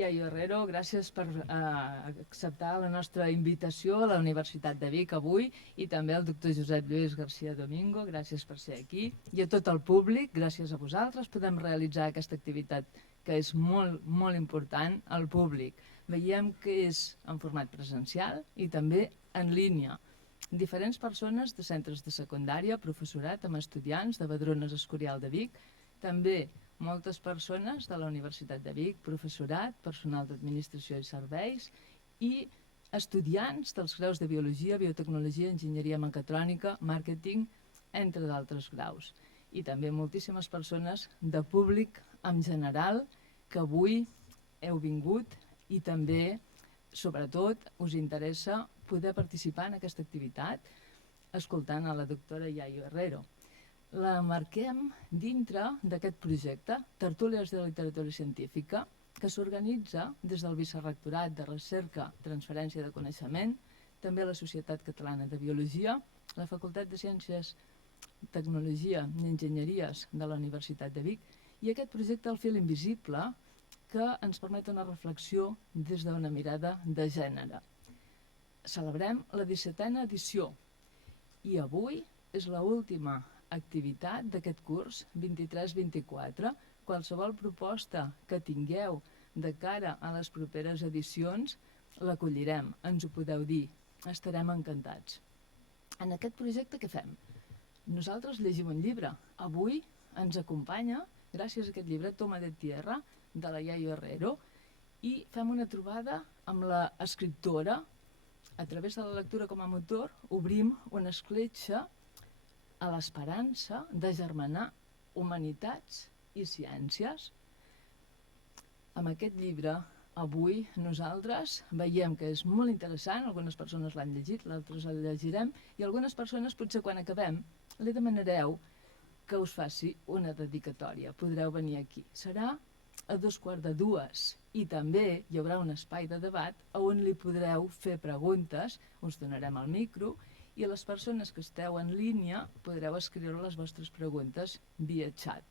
Yayo Herrero, gràcies per acceptar la nostra invitació a la Universitat de Vic avui i també al doctor Josep Lluís García Domingo, gràcies per ser aquí. I a tot el públic, gràcies a vosaltres, podem realitzar aquesta activitat que és molt, molt important al públic. Veiem que és en format presencial i també en línia. Diferents persones de centres de secundària, professorat amb estudiants de Badrones Escorial de Vic, també moltes persones de la Universitat de Vic, professorat, personal d'administració i serveis i estudiants dels graus de Biologia, Biotecnologia, Enginyeria Mecatrònica, Màrqueting, entre d'altres graus. I també moltíssimes persones de públic en general que avui heu vingut i també, sobretot, us interessa poder participar en aquesta activitat escoltant a la doctora Yayo Herrero. La marquem dintre d'aquest projecte, Tertúlies de Literatura Científica, que s'organitza des del Vicerrectorat de Recerca, Transferència de Coneixement, també la Societat Catalana de Biologia, la Facultat de Ciències, Tecnologia i Enginyeries de la Universitat de Vic, i aquest projecte El fil invisible, que ens permet una reflexió des d'una mirada de gènere. Celebrem la 17a edició i avui és l'última activitat d'aquest curs 23-24. Qualsevol proposta que tingueu de cara a les properes edicions l'acollirem, ens ho podeu dir, estarem encantats. En aquest projecte què fem? Nosaltres llegim un llibre. Avui ens acompanya, gràcies a aquest llibre, Toma de Tierra, de la Yayo Herrero, i fem una trobada amb l'escriptora. A través de la lectura com a motor obrim una escletxa a l'esperança de germanar humanitats i ciències. Amb aquest llibre, avui nosaltres veiem que és molt interessant, algunes persones l'han llegit, l'altres el llegirem, i algunes persones potser quan acabem li demanareu que us faci una dedicatòria. Podreu venir aquí. Serà a 2:15 i també hi haurà un espai de debat on li podreu fer preguntes, us donarem el micro, i les persones que esteu en línia podreu escriure les vostres preguntes via xat.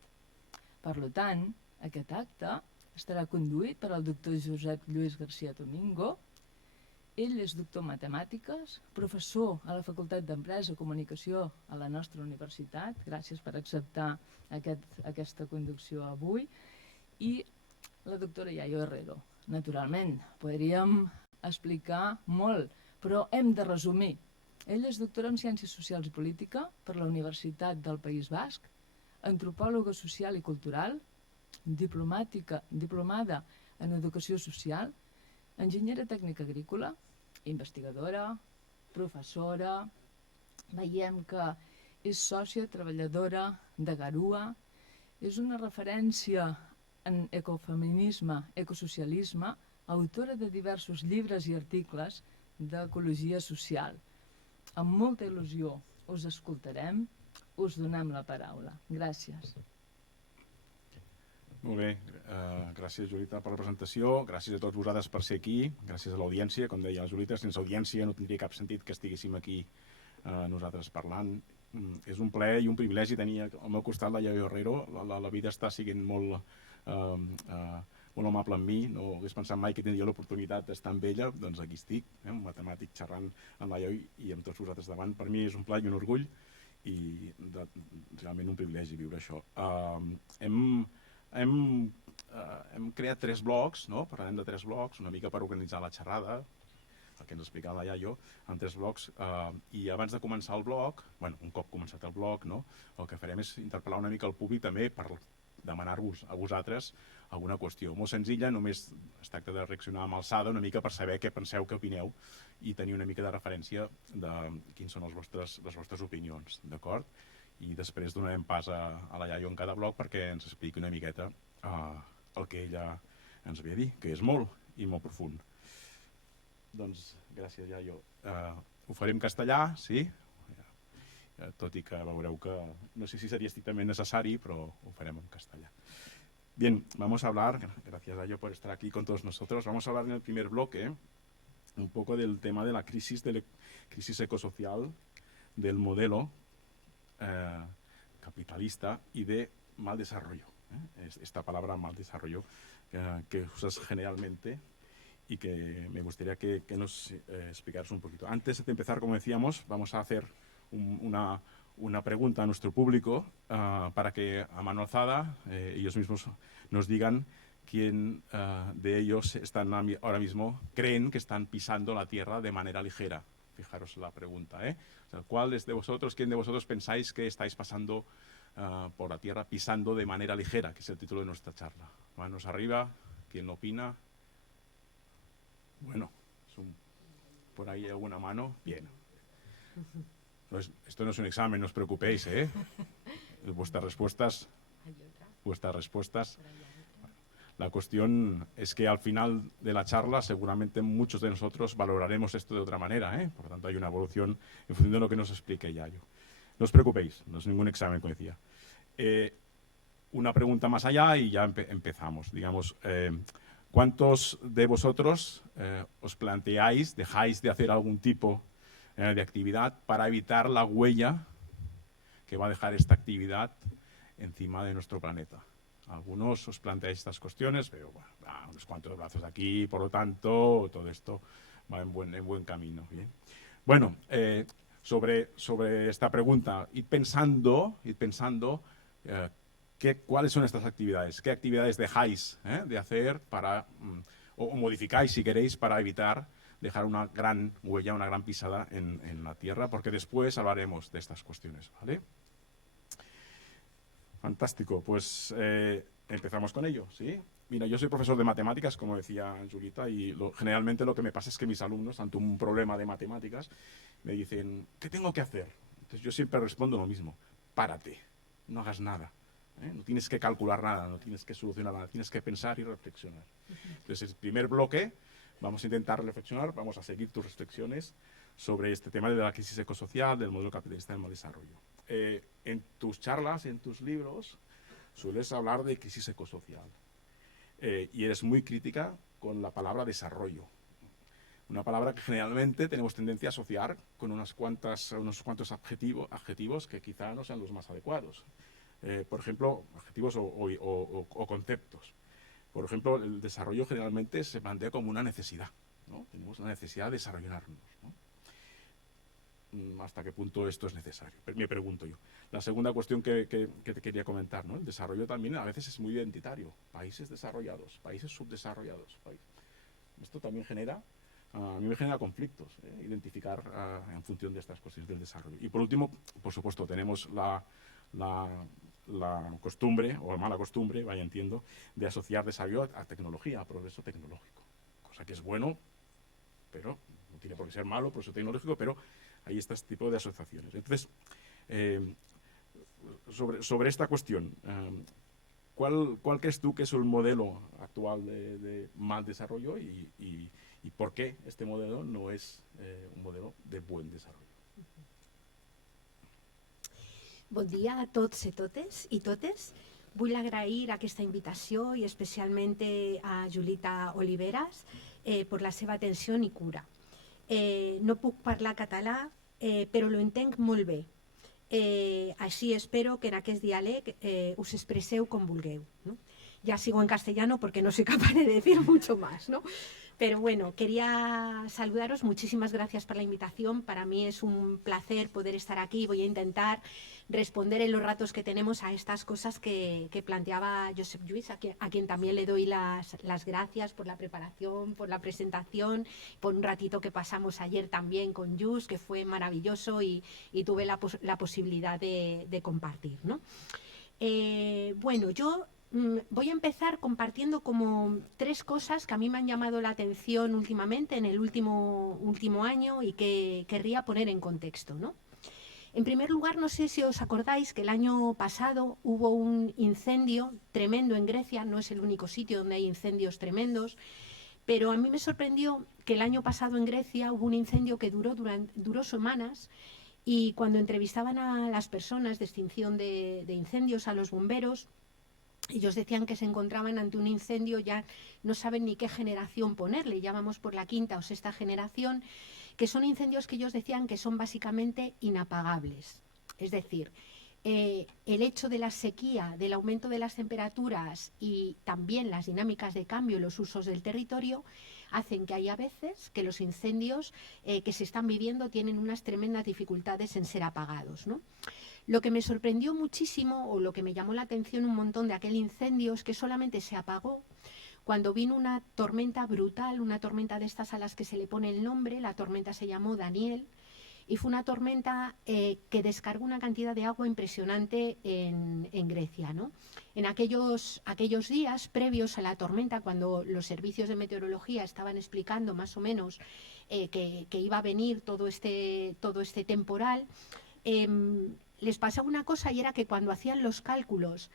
Per tant, aquest acte estarà conduït per al doctor Josep Lluís García Domingo. Ell és doctor en matemàtiques, professor a la Facultat d'Empresa i Comunicació a la nostra universitat, gràcies per acceptar aquesta conducció avui, i la doctora Yayo Herrero. Naturalment, podríem explicar molt, però hem de resumir. Ell és doctora en Ciències Socials i Política per la Universitat del País Basc, antropòloga social i cultural, diplomada en Educació Social, enginyera tècnica agrícola, investigadora, professora. Veiem que és sòcia treballadora de Garua, és una referència en ecofeminisme, ecosocialisme, autora de diversos llibres i articles d'ecologia social. Amb molta il·lusió us escoltarem, us donem la paraula. Gràcies. Molt bé, gràcies Julita per la presentació, gràcies a tots vosaltres per ser aquí, gràcies a l'audiència, com deia la Julita, sense audiència no tindria cap sentit que estiguéssim aquí nosaltres parlant. És un plaer i un privilegi tenir al meu costat la Yayo Herrero, la vida està sent molt amable amb mi, no hagués pensat mai que tindria l'oportunitat d'estar amb ella, doncs aquí estic, un matemàtic xerrant amb la Yayo i amb tots vosaltres davant. Per mi és un plaer i un orgull i realment un privilegi viure això. Hem creat 3 blocs, no? Parlarem de 3 blocs, una mica per organitzar la xerrada, el que ens explicava la Yayo, en 3 blocs, i abans de començar el bloc, un cop començat el bloc, no? El que farem és interpel·lar una mica el públic també per demanar-vos a vosaltres alguna qüestió molt senzilla, només es tracta de reaccionar amb alçada una mica per saber què penseu, què opineu i tenir una mica de referència de quins són les vostres opinions, d'acord? I després donarem pas a la Yayo en cada bloc perquè ens expliqui una miqueta el que ella ens ve a dir, que és molt i molt profund. Doncs gràcies, Yayo. Ho faré en castellà, sí? Tot i que veureu que no sé si sería estrictamente necesario, pero lo faremos en castellano. Bien, vamos a hablar, gracias Yayo por estar aquí con todos nosotros, vamos a hablar en el primer bloque un poco del tema de la crisis ecosocial, del modelo capitalista y de mal desarrollo. Esta palabra mal desarrollo que usas generalmente y que me gustaría que nos explicaras un poquito. Antes de empezar, como decíamos, vamos a hacer una pregunta a nuestro público para que a mano alzada ellos mismos nos digan quién de ellos están ahora mismo, creen que están pisando la tierra de manera ligera. Fijaros la pregunta, ¿eh? O sea, quién de vosotros pensáis que estáis pasando por la tierra pisando de manera ligera, que es el título de nuestra charla? Manos arriba, ¿quién lo opina? Bueno, por ahí alguna mano. Bien. Pues esto no es un examen, no os preocupéis, ¿eh? Vuestras respuestas. La cuestión es que al final de la charla seguramente muchos de nosotros valoraremos esto de otra manera, ¿eh? Por lo tanto hay una evolución en función de lo que nos explique Yayo. No os preocupéis, no es ningún examen, como decía. Una pregunta más allá y ya empezamos. Digamos, ¿cuántos de vosotros os planteáis, dejáis de hacer algún tipo de actividad para evitar la huella que va a dejar esta actividad encima de nuestro planeta? Algunos os planteáis estas cuestiones, veo unos cuantos brazos aquí, por lo tanto, todo esto va en buen camino. ¿Bien? Bueno, sobre esta pregunta, id pensando ¿cuáles son estas actividades? ¿Qué actividades dejáis de hacer o modificáis, si queréis, para evitar dejar una gran huella, una gran pisada en la tierra? Porque después hablaremos de estas cuestiones, ¿vale? Fantástico, pues empezamos con ello, ¿sí? Mira, yo soy profesor de matemáticas, como decía Julita, y generalmente lo que me pasa es que mis alumnos, ante un problema de matemáticas, me dicen, ¿qué tengo que hacer? Entonces yo siempre respondo lo mismo, párate, no hagas nada. No tienes que calcular nada, no tienes que solucionar nada, tienes que pensar y reflexionar. Entonces, el primer bloque, vamos a intentar reflexionar, vamos a seguir tus reflexiones sobre este tema de la crisis ecosocial, del modelo capitalista del mal desarrollo. En tus charlas, en tus libros, sueles hablar de crisis ecosocial y eres muy crítica con la palabra desarrollo. Una palabra que generalmente tenemos tendencia a asociar con unos cuantos adjetivos que quizá no sean los más adecuados. Por ejemplo, adjetivos o conceptos. Por ejemplo, el desarrollo generalmente se plantea como una necesidad, ¿no? Tenemos una necesidad de desarrollarnos, ¿no? ¿Hasta qué punto esto es necesario? Me pregunto yo. La segunda cuestión que te quería comentar, ¿no? El desarrollo también a veces es muy identitario. Países desarrollados, países subdesarrollados. Esto también a mí me genera conflictos, identificar en función de estas cuestiones del desarrollo. Y por último, por supuesto, tenemos la costumbre, o mala costumbre, entiendo, de asociar desarrollo a tecnología, a progreso tecnológico. Cosa que es bueno, pero no tiene por qué ser malo, progreso tecnológico, pero hay este tipo de asociaciones. Entonces, sobre esta cuestión, ¿cuál crees tú que es el modelo actual de mal desarrollo y por qué este modelo no es un modelo de buen desarrollo? Bon dia a tots i totes. Vull agrair aquesta invitació i especialment a Julita Oliveras per la seva atenció i cura. No puc parlar català, però lo entenc molt bé. Així espero que en aquest diàleg us expresseu com vulgueu, ¿no? Ya sigo en castellano porque no soy capaz de decir mucho más, ¿no? Pero bueno, quería saludaros, muchísimas gracias por la invitación, para mí es un placer poder estar aquí, voy a intentar responder en los ratos que tenemos a estas cosas que planteaba Josep Lluís, a quien también le doy las gracias por la preparación, por la presentación, por un ratito que pasamos ayer también con Lluís, que fue maravilloso y tuve la posibilidad de compartir, ¿no? Bueno, yo voy a empezar compartiendo como 3 cosas que a mí me han llamado la atención últimamente, en el último año, y que querría poner en contexto, ¿no? En primer lugar, no sé si os acordáis que el año pasado hubo un incendio tremendo en Grecia, no es el único sitio donde hay incendios tremendos, pero a mí me sorprendió que el año pasado en Grecia hubo un incendio que duró semanas, y cuando entrevistaban a las personas de extinción de incendios, a los bomberos, ellos decían que se encontraban ante un incendio, ya no saben ni qué generación ponerle, ya vamos por la 5ª o 6ª generación, que son incendios que ellos decían que son básicamente inapagables. Es decir, el hecho de la sequía, del aumento de las temperaturas y también las dinámicas de cambio y los usos del territorio hacen que haya veces que los incendios que se están viviendo tienen unas tremendas dificultades en ser apagados, ¿no? Lo que me sorprendió muchísimo o lo que me llamó la atención un montón de aquel incendio es que solamente se apagó cuando vino una tormenta brutal, una tormenta de estas a las que se le pone el nombre. La tormenta se llamó Daniel y fue una tormenta que descargó una cantidad de agua impresionante en Grecia, ¿no? En aquellos días previos a la tormenta, cuando los servicios de meteorología estaban explicando más o menos que iba a venir todo este temporal, les pasaba una cosa, y era que cuando hacían los cálculos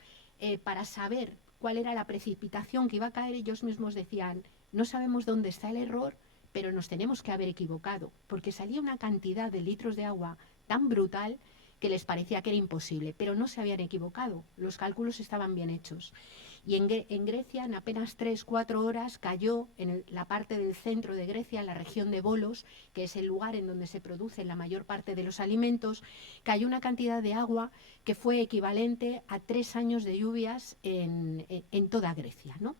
para saber cuál era la precipitación que iba a caer, ellos mismos decían: no sabemos dónde está el error, pero nos tenemos que haber equivocado, porque salía una cantidad de litros de agua tan brutal que les parecía que era imposible, pero no se habían equivocado, los cálculos estaban bien hechos. Y en Grecia, en apenas 3-4 horas, cayó en la parte del centro de Grecia, en la región de Volos, que es el lugar en donde se producen la mayor parte de los alimentos, cayó una cantidad de agua que fue equivalente a 3 años de lluvias en toda Grecia, ¿no?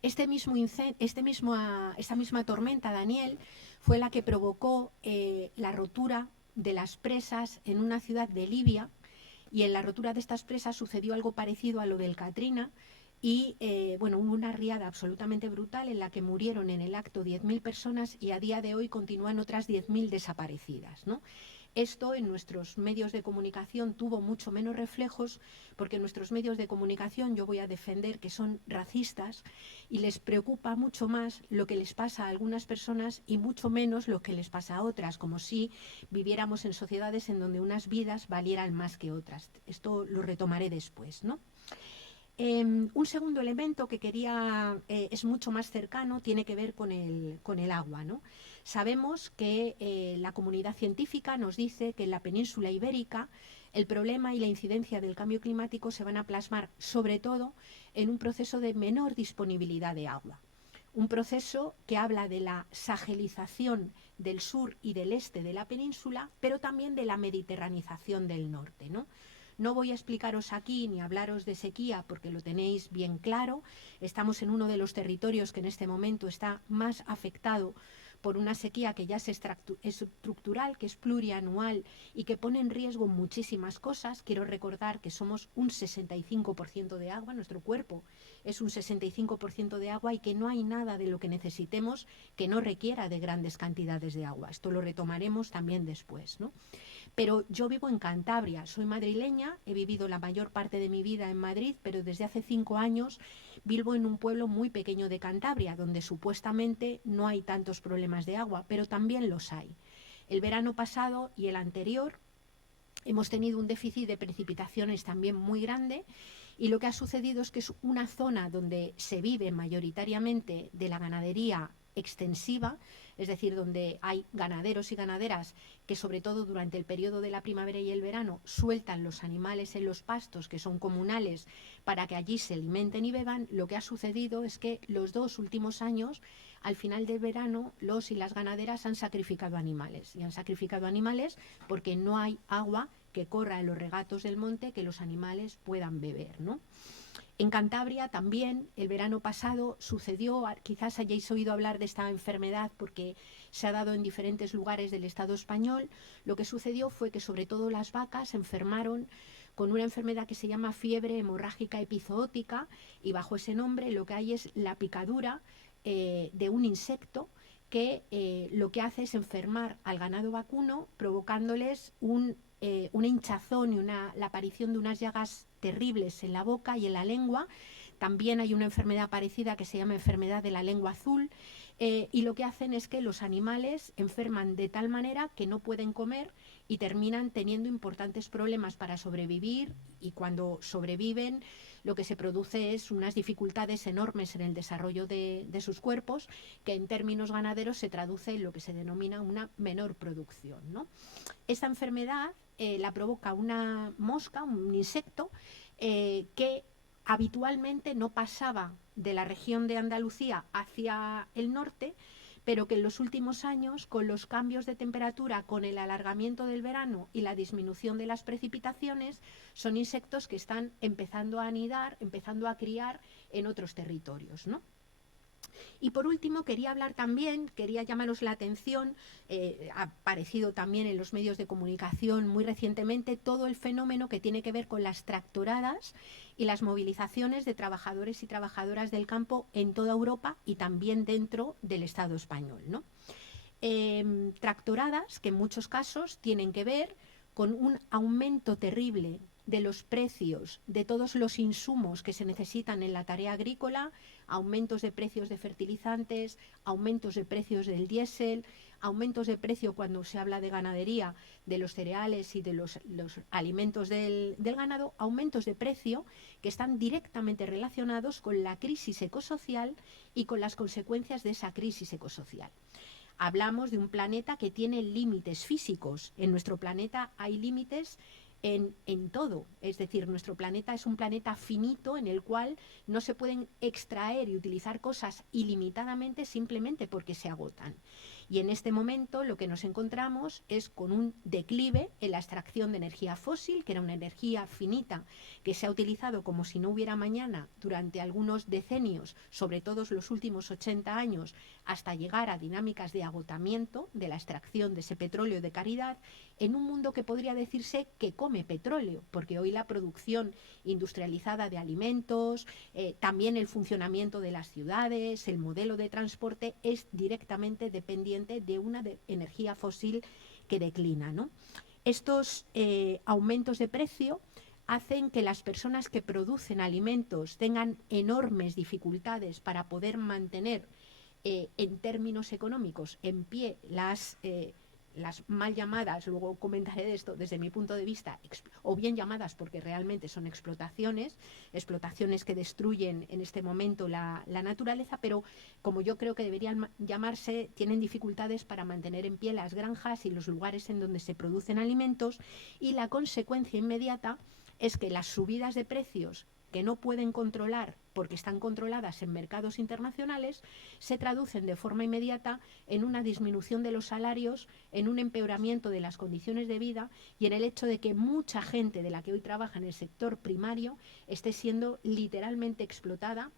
Esta misma tormenta, Daniel, fue la que provocó la rotura de las presas en una ciudad de Libia, y en la rotura de estas presas sucedió algo parecido a lo del Katrina, y hubo una riada absolutamente brutal en la que murieron en el acto 10.000 personas y a día de hoy continúan otras 10.000 desaparecidas, ¿no? Esto en nuestros medios de comunicación tuvo mucho menos reflejos, porque nuestros medios de comunicación, yo voy a defender que son racistas, y les preocupa mucho más lo que les pasa a algunas personas y mucho menos lo que les pasa a otras, como si viviéramos en sociedades en donde unas vidas valieran más que otras. Esto lo retomaré después, ¿no? Un segundo elemento que quería, es mucho más cercano, tiene que ver con el agua, ¿no? Sabemos que la comunidad científica nos dice que en la península ibérica el problema y la incidencia del cambio climático se van a plasmar sobre todo en un proceso de menor disponibilidad de agua. Un proceso que habla de la sahelización del sur y del este de la península, pero también de la mediterranización del norte, ¿no? No voy a explicaros aquí ni hablaros de sequía porque lo tenéis bien claro. Estamos en uno de los territorios que en este momento está más afectado por una sequía que ya es estructural, que es plurianual y que pone en riesgo muchísimas cosas. Quiero recordar que somos un 65% de agua, nuestro cuerpo es un 65% de agua, y que no hay nada de lo que necesitemos que no requiera de grandes cantidades de agua. Esto lo retomaremos también después, ¿no? Pero yo vivo en Cantabria, soy madrileña, he vivido la mayor parte de mi vida en Madrid, pero desde hace 5 años vivo en un pueblo muy pequeño de Cantabria, donde supuestamente no hay tantos problemas de agua, pero también los hay. El verano pasado y el anterior hemos tenido un déficit de precipitaciones también muy grande, y lo que ha sucedido es que es una zona donde se vive mayoritariamente de la ganadería extensiva, es decir, donde hay ganaderos y ganaderas que sobre todo durante el periodo de la primavera y el verano sueltan los animales en los pastos que son comunales para que allí se alimenten y beban. Lo que ha sucedido es que los 2 últimos años, al final del verano, los y las ganaderas han sacrificado animales, y han sacrificado animales porque no hay agua que corra en los regatos del monte que los animales puedan beber, ¿no? En Cantabria también el verano pasado sucedió, quizás hayáis oído hablar de esta enfermedad porque se ha dado en diferentes lugares del Estado español. Lo que sucedió fue que sobre todo las vacas se enfermaron con una enfermedad que se llama fiebre hemorrágica epizootica, y bajo ese nombre lo que hay es la picadura de un insecto que lo que hace es enfermar al ganado vacuno, provocándoles una hinchazón y la aparición de unas llagas terribles en la boca y en la lengua. También hay una enfermedad parecida que se llama enfermedad de la lengua azul, y lo que hacen es que los animales enferman de tal manera que no pueden comer y terminan teniendo importantes problemas para sobrevivir, y cuando sobreviven lo que se produce es unas dificultades enormes en el desarrollo de sus cuerpos, que en términos ganaderos se traduce en lo que se denomina una menor producción, ¿no? Esta enfermedad la provoca una mosca, un insecto, que habitualmente no pasaba de la región de Andalucía hacia el norte, pero que en los últimos años, con los cambios de temperatura, con el alargamiento del verano y la disminución de las precipitaciones, son insectos que están empezando a anidar, empezando a criar en otros territorios, ¿no? Y por último, quería hablar también, quería llamaros la atención, ha aparecido también en los medios de comunicación muy recientemente, todo el fenómeno que tiene que ver con las tractoradas y las movilizaciones de trabajadores y trabajadoras del campo en toda Europa y también dentro del Estado español, ¿no? Tractoradas que en muchos casos tienen que ver con un aumento terrible de los precios de todos los insumos que se necesitan en la tarea agrícola, aumentos de precios de fertilizantes, aumentos de precios del diésel, aumentos de precio cuando se habla de ganadería, de los cereales y de los alimentos del ganado, aumentos de precio que están directamente relacionados con la crisis ecosocial y con las consecuencias de esa crisis ecosocial. Hablamos de un planeta que tiene límites físicos. En nuestro planeta hay límites en todo, es decir, nuestro planeta es un planeta finito en el cual no se pueden extraer y utilizar cosas ilimitadamente simplemente porque se agotan. Y en este momento lo que nos encontramos es con un declive en la extracción de energía fósil, que era una energía finita que se ha utilizado como si no hubiera mañana durante algunos decenios, sobre todo los últimos 80 años, hasta llegar a dinámicas de agotamiento de la extracción de ese petróleo de calidad, en un mundo que podría decirse que come petróleo, porque hoy la producción industrializada de alimentos, también el funcionamiento de las ciudades, el modelo de transporte es directamente dependiente de una energía fósil que declina, ¿no? Estos aumentos de precio hacen que las personas que producen alimentos tengan enormes dificultades para poder mantener en términos económicos en pie las mal llamadas, luego comentaré de esto desde mi punto de vista, o bien llamadas porque realmente son explotaciones que destruyen en este momento la naturaleza, pero como yo creo que deberían llamarse, tienen dificultades para mantener en pie las granjas y los lugares en donde se producen alimentos, y la consecuencia inmediata es que las subidas de precios que no pueden controlar porque están controladas en mercados internacionales, se traducen de forma inmediata en una disminución de los salarios, en un empeoramiento de las condiciones de vida y en el hecho de que mucha gente de la que hoy trabaja en el sector primario esté siendo literalmente explotada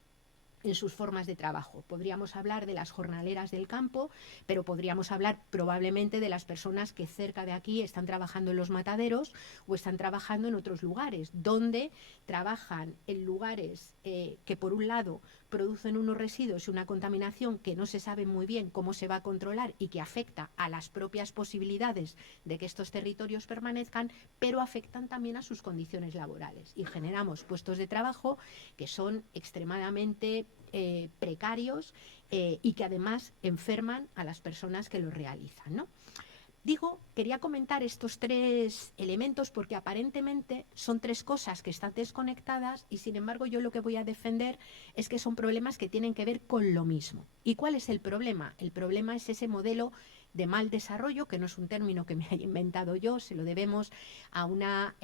en sus formas de trabajo. Podríamos hablar de las jornaleras del campo, pero podríamos hablar probablemente de las personas que cerca de aquí están trabajando en los mataderos o están trabajando en otros lugares, donde trabajan en lugares que por un lado producen unos residuos y una contaminación que no se sabe muy bien cómo se va a controlar y que afecta a las propias posibilidades de que estos territorios permanezcan, pero afectan también a sus condiciones laborales y generamos puestos de trabajo que son extremadamente precarios y que además enferman a las personas que los realizan, ¿no? Quería comentar estos tres elementos porque aparentemente son tres cosas que están desconectadas y sin embargo yo lo que voy a defender es que son problemas que tienen que ver con lo mismo. ¿Y cuál es el problema? El problema es ese modelo de mal desarrollo, que no es un término que me haya inventado yo, se lo debemos a una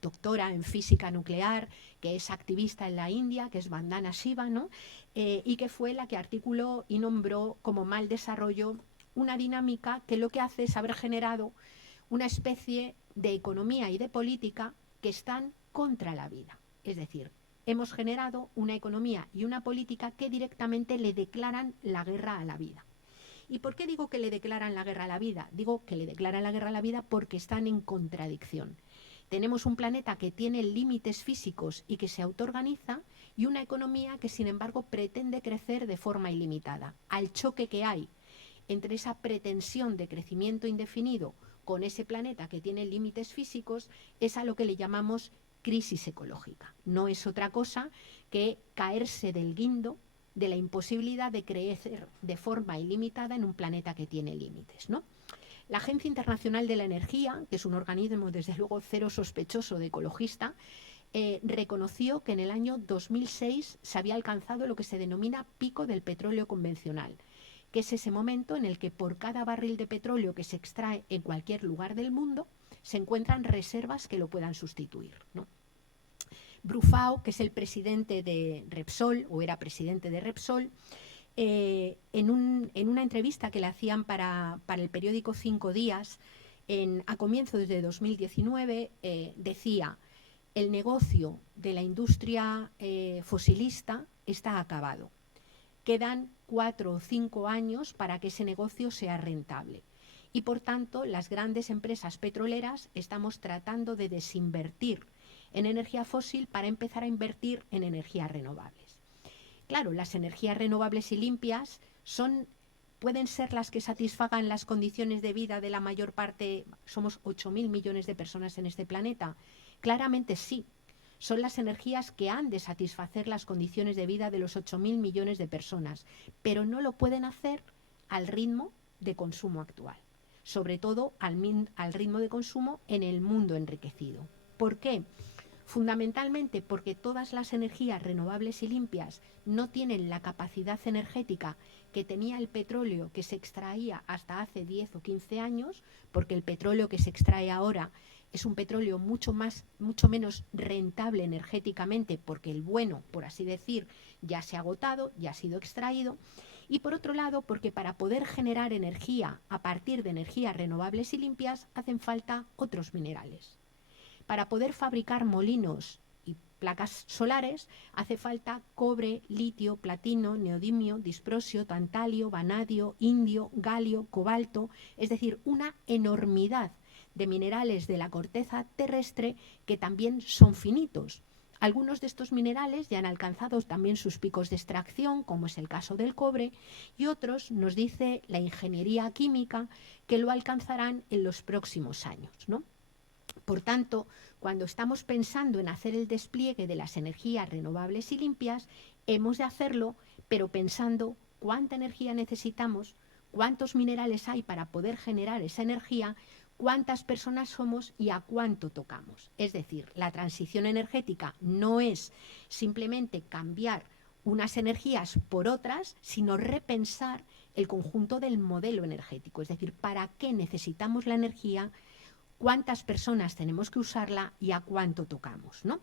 doctora en física nuclear que es activista en la India, que es Vandana Shiva, ¿no? Y que fue la que articuló y nombró como mal desarrollo una dinámica que lo que hace es haber generado una especie de economía y de política que están contra la vida. Es decir, hemos generado una economía y una política que directamente le declaran la guerra a la vida. ¿Y por qué digo que le declaran la guerra a la vida? Digo que le declaran la guerra a la vida porque están en contradicción. Tenemos un planeta que tiene límites físicos y que se autoorganiza y una economía que, sin embargo, pretende crecer de forma ilimitada. Al choque que hay entre esa pretensión de crecimiento indefinido con ese planeta que tiene límites físicos es a lo que le llamamos crisis ecológica. No es otra cosa que caerse del guindo de la imposibilidad de crecer de forma ilimitada en un planeta que tiene límites, ¿no? La Agencia Internacional de la Energía, que es un organismo desde luego cero sospechoso de ecologista, reconoció que en el año 2006 se había alcanzado lo que se denomina pico del petróleo convencional, que es ese momento en el que por cada barril de petróleo que se extrae en cualquier lugar del mundo se encuentran reservas que lo puedan sustituir, ¿no? Brufao, que es el presidente de Repsol, o era presidente de Repsol, en una entrevista que le hacían para el periódico 5 Días, a comienzos de 2019, decía: el negocio de la industria fosilista está acabado. Quedan 4 o 5 años para que ese negocio sea rentable. Y por tanto, las grandes empresas petroleras estamos tratando de desinvertir en energía fósil para empezar a invertir en energías renovables. Claro, las energías renovables y limpias pueden ser las que satisfagan las condiciones de vida de la mayor parte. Somos 8.000 millones de personas en este planeta. Claramente sí. Son las energías que han de satisfacer las condiciones de vida de los 8.000 millones de personas, pero no lo pueden hacer al ritmo de consumo actual, sobre todo al ritmo de consumo en el mundo enriquecido. ¿Por qué? Fundamentalmente porque todas las energías renovables y limpias no tienen la capacidad energética que tenía el petróleo que se extraía hasta hace 10 o 15 años, porque el petróleo que se extrae ahora es un petróleo mucho menos rentable energéticamente, porque el bueno, por así decir, ya se ha agotado, ya ha sido extraído. Y por otro lado, porque para poder generar energía a partir de energías renovables y limpias hacen falta otros minerales. Para poder fabricar molinos y placas solares hace falta cobre, litio, platino, neodimio, disprosio, tantalio, vanadio, indio, galio, cobalto, es decir, una enormidad de minerales de la corteza terrestre que también son finitos. Algunos de estos minerales ya han alcanzado también sus picos de extracción, como es el caso del cobre, y otros, nos dice la ingeniería química, que lo alcanzarán en los próximos años, ¿no? Por tanto, cuando estamos pensando en hacer el despliegue de las energías renovables y limpias, hemos de hacerlo, pero pensando cuánta energía necesitamos, cuántos minerales hay para poder generar esa energía, cuántas personas somos y a cuánto tocamos. Es decir, la transición energética no es simplemente cambiar unas energías por otras, sino repensar el conjunto del modelo energético. Es decir, ¿para qué necesitamos la energía? ¿Cuántas personas tenemos que usarla y a cuánto tocamos, ¿no?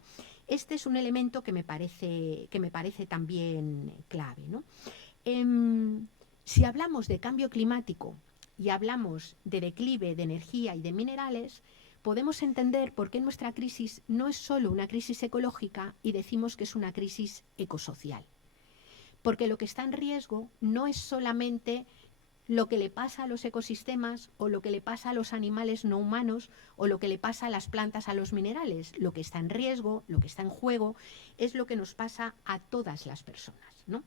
Este es un elemento que me parece también clave, ¿no? Si hablamos de cambio climático y hablamos de declive de energía y de minerales, podemos entender por qué nuestra crisis no es solo una crisis ecológica y decimos que es una crisis ecosocial. Porque lo que está en riesgo no es solamente lo que le pasa a los ecosistemas o lo que le pasa a los animales no humanos o lo que le pasa a las plantas, a los minerales. Lo que está en riesgo, lo que está en juego, es lo que nos pasa a todas las personas, ¿no?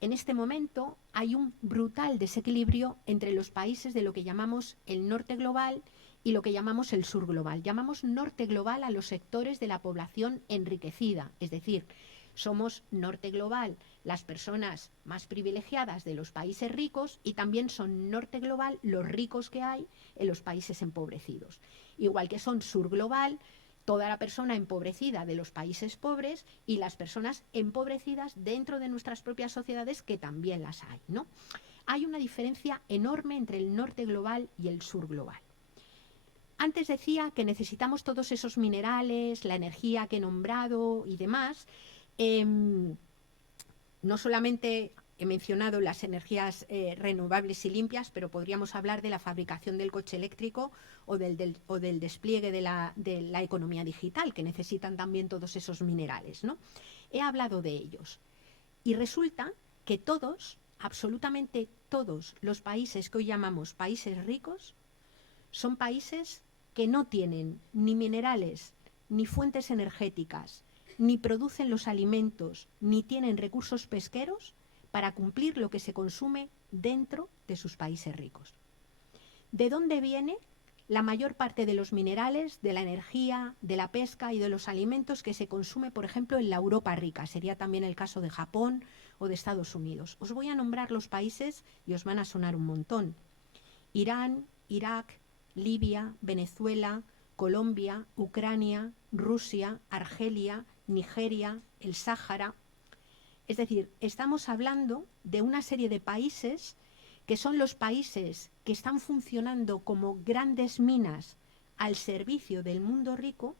En este momento hay un brutal desequilibrio entre los países de lo que llamamos el norte global y lo que llamamos el sur global. Llamamos norte global a los sectores de la población enriquecida, es decir, somos norte global las personas más privilegiadas de los países ricos y también son norte global los ricos que hay en los países empobrecidos. Igual que son sur global toda la persona empobrecida de los países pobres y las personas empobrecidas dentro de nuestras propias sociedades, que también las hay, ¿no? Hay una diferencia enorme entre el norte global y el sur global. Antes decía que necesitamos todos esos minerales, la energía que he nombrado y demás. No solamente he mencionado las energías renovables y limpias, pero podríamos hablar de la fabricación del coche eléctrico o del despliegue de la economía digital, que necesitan también todos esos minerales, ¿no? He hablado de ellos. Y resulta que todos, absolutamente todos los países que hoy llamamos países ricos, son países que no tienen ni minerales, ni fuentes energéticas, ni producen los alimentos, ni tienen recursos pesqueros para cumplir lo que se consume dentro de sus países ricos. ¿De dónde viene la mayor parte de los minerales, de la energía, de la pesca y de los alimentos que se consume, por ejemplo, en la Europa rica? Sería también el caso de Japón o de Estados Unidos. Os voy a nombrar los países y os van a sonar un montón. Irán, Irak, Libia, Venezuela, Colombia, Ucrania, Rusia, Argelia, Nigeria, el Sáhara. Es decir, estamos hablando de una serie de países que son los países que están funcionando como grandes minas al servicio del mundo rico,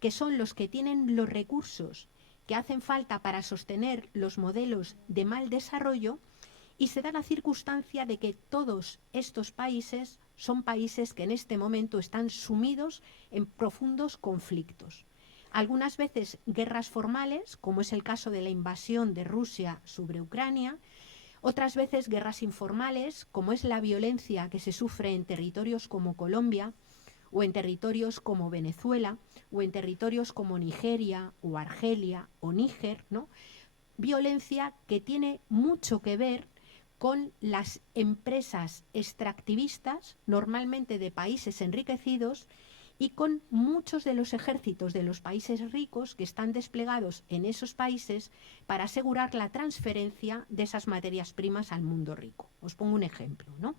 que son los que tienen los recursos que hacen falta para sostener los modelos de mal desarrollo Y se da la circunstancia de que todos estos países son países que en este momento están sumidos en profundos conflictos. Algunas veces guerras formales, como es el caso de la invasión de Rusia sobre Ucrania, otras veces guerras informales, como es la violencia que se sufre en territorios como Colombia, o en territorios como Venezuela, o en territorios como Nigeria, o Argelia, o Níger, ¿no? Violencia que tiene mucho que ver con las empresas extractivistas, normalmente de países enriquecidos, y con muchos de los ejércitos de los países ricos que están desplegados en esos países para asegurar la transferencia de esas materias primas al mundo rico. Os pongo un ejemplo, ¿no?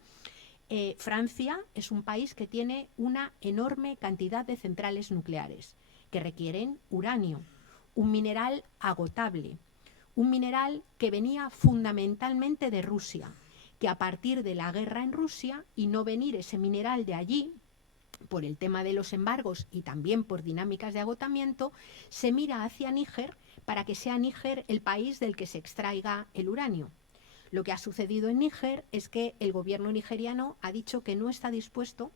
Francia es un país que tiene una enorme cantidad de centrales nucleares que requieren uranio, un mineral agotable, un mineral que venía fundamentalmente de Rusia, que a partir de la guerra en Rusia y no venir ese mineral de allí, por el tema de los embargos y también por dinámicas de agotamiento, se mira hacia Níger para que sea Níger el país del que se extraiga el uranio. Lo que ha sucedido en Níger es que el gobierno nigeriano ha dicho que no está dispuesto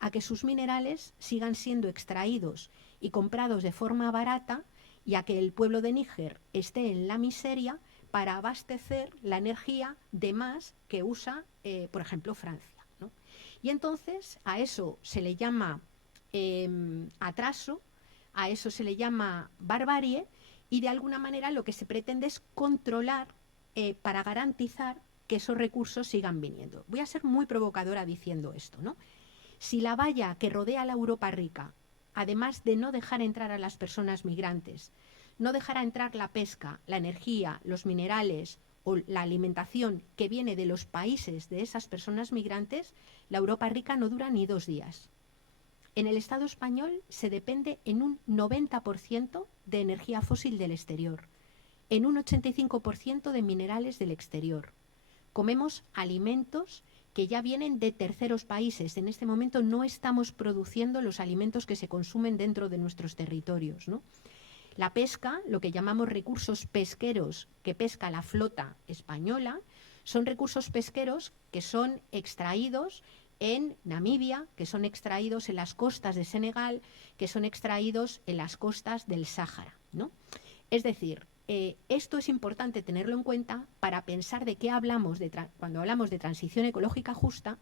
a que sus minerales sigan siendo extraídos y comprados de forma barata y a que el pueblo de Níger esté en la miseria para abastecer la energía de más que usa, por ejemplo, Francia, ¿no? Y entonces a eso se le llama atraso, a eso se le llama barbarie, y de alguna manera lo que se pretende es controlar para garantizar que esos recursos sigan viniendo. Voy a ser muy provocadora diciendo esto, ¿no? Si la valla que rodea a la Europa rica, además de no dejar entrar a las personas migrantes, no dejará entrar la pesca, la energía, los minerales o la alimentación que viene de los países de esas personas migrantes, la Europa rica no dura ni 2 días. En el Estado español se depende en un 90% de energía fósil del exterior, en un 85% de minerales del exterior. Comemos alimentos que ya vienen de terceros países. En este momento no estamos produciendo los alimentos que se consumen dentro de nuestros territorios, ¿no? La pesca, lo que llamamos recursos pesqueros que pesca la flota española, son recursos pesqueros que son extraídos en Namibia, que son extraídos en las costas de Senegal, que son extraídos en las costas del Sáhara, ¿no? Es decir, esto es importante tenerlo en cuenta para pensar de qué hablamos cuando hablamos de transición ecológica justa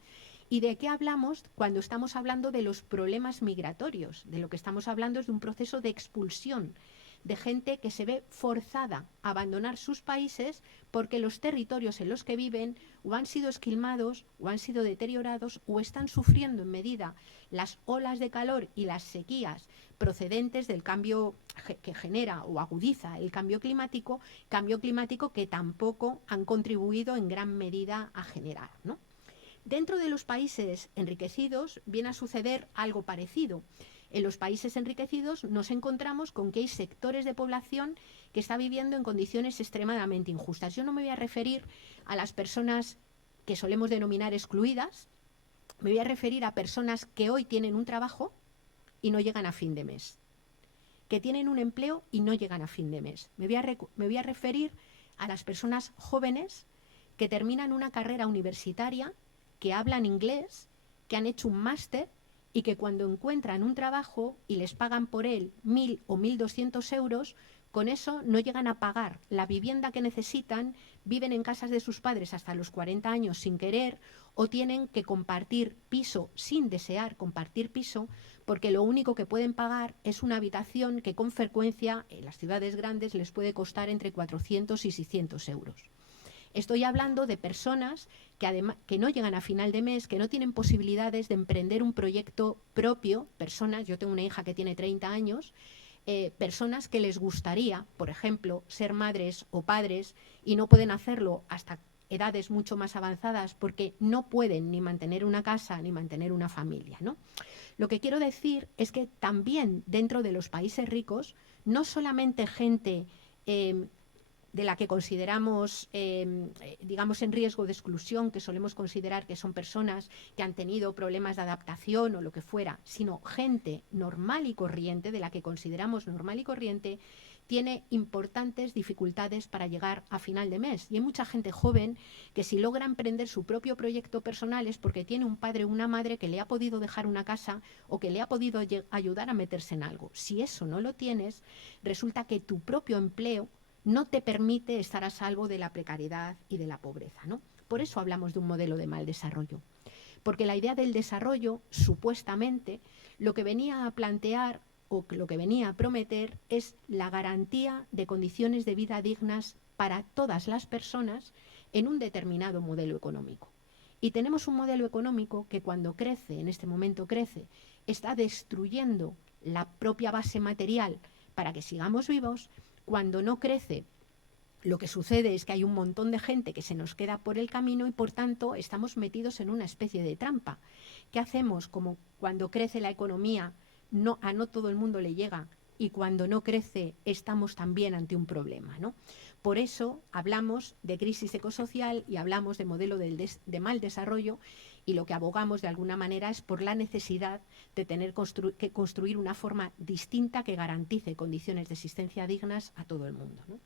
y de qué hablamos cuando estamos hablando de los problemas migratorios. De lo que estamos hablando es de un proceso de expulsión de gente que se ve forzada a abandonar sus países porque los territorios en los que viven o han sido esquilmados o han sido deteriorados o están sufriendo en medida las olas de calor y las sequías procedentes del cambio que genera o agudiza el cambio climático que tampoco han contribuido en gran medida a generar, ¿no? Dentro de los países enriquecidos viene a suceder algo parecido. En los países enriquecidos nos encontramos con que hay sectores de población que está viviendo en condiciones extremadamente injustas. Yo no me voy a referir a las personas que solemos denominar excluidas, me voy a referir a personas que hoy tienen un trabajo y no llegan a fin de mes, que tienen un empleo y no llegan a fin de mes. Me voy a referir a las personas jóvenes que terminan una carrera universitaria, que hablan inglés, que han hecho un máster y que cuando encuentran un trabajo y les pagan por él 1.000 o 1.200 euros, con eso no llegan a pagar la vivienda que necesitan, viven en casas de sus padres hasta los 40 años sin querer o tienen que compartir piso sin desear compartir piso porque lo único que pueden pagar es una habitación que con frecuencia en las ciudades grandes les puede costar entre 400 y 600 euros. Estoy hablando de personas que no llegan a final de mes, que no tienen posibilidades de emprender un proyecto propio, personas, yo tengo una hija que tiene 30 años, personas que les gustaría, por ejemplo, ser madres o padres y no pueden hacerlo hasta edades mucho más avanzadas porque no pueden ni mantener una casa ni mantener una familia, ¿no? Lo que quiero decir es que también dentro de los países ricos, no solamente gente de la que consideramos, digamos, en riesgo de exclusión, que solemos considerar que son personas que han tenido problemas de adaptación o lo que fuera, sino gente normal y corriente, de la que consideramos normal y corriente, tiene importantes dificultades para llegar a final de mes. Y hay mucha gente joven que si logra emprender su propio proyecto personal es porque tiene un padre o una madre que le ha podido dejar una casa o que le ha podido ayudar a meterse en algo. Si eso no lo tienes, resulta que tu propio empleo no te permite estar a salvo de la precariedad y de la pobreza, ¿no? Por eso hablamos de un modelo de mal desarrollo. Porque la idea del desarrollo, supuestamente, lo que venía a plantear o lo que venía a prometer es la garantía de condiciones de vida dignas para todas las personas en un determinado modelo económico. Y tenemos un modelo económico que cuando crece, en este momento crece, está destruyendo la propia base material para que sigamos vivos. Cuando no crece, lo que sucede es que hay un montón de gente que se nos queda por el camino y por tanto estamos metidos en una especie de trampa. ¿Qué hacemos? Como cuando crece la economía, a no todo el mundo le llega, y cuando no crece estamos también ante un problema, ¿no? Por eso hablamos de crisis ecosocial y hablamos de modelo de mal desarrollo, y lo que abogamos de alguna manera es por la necesidad de tener que construir una forma distinta que garantice condiciones de existencia dignas a todo el mundo, ¿no?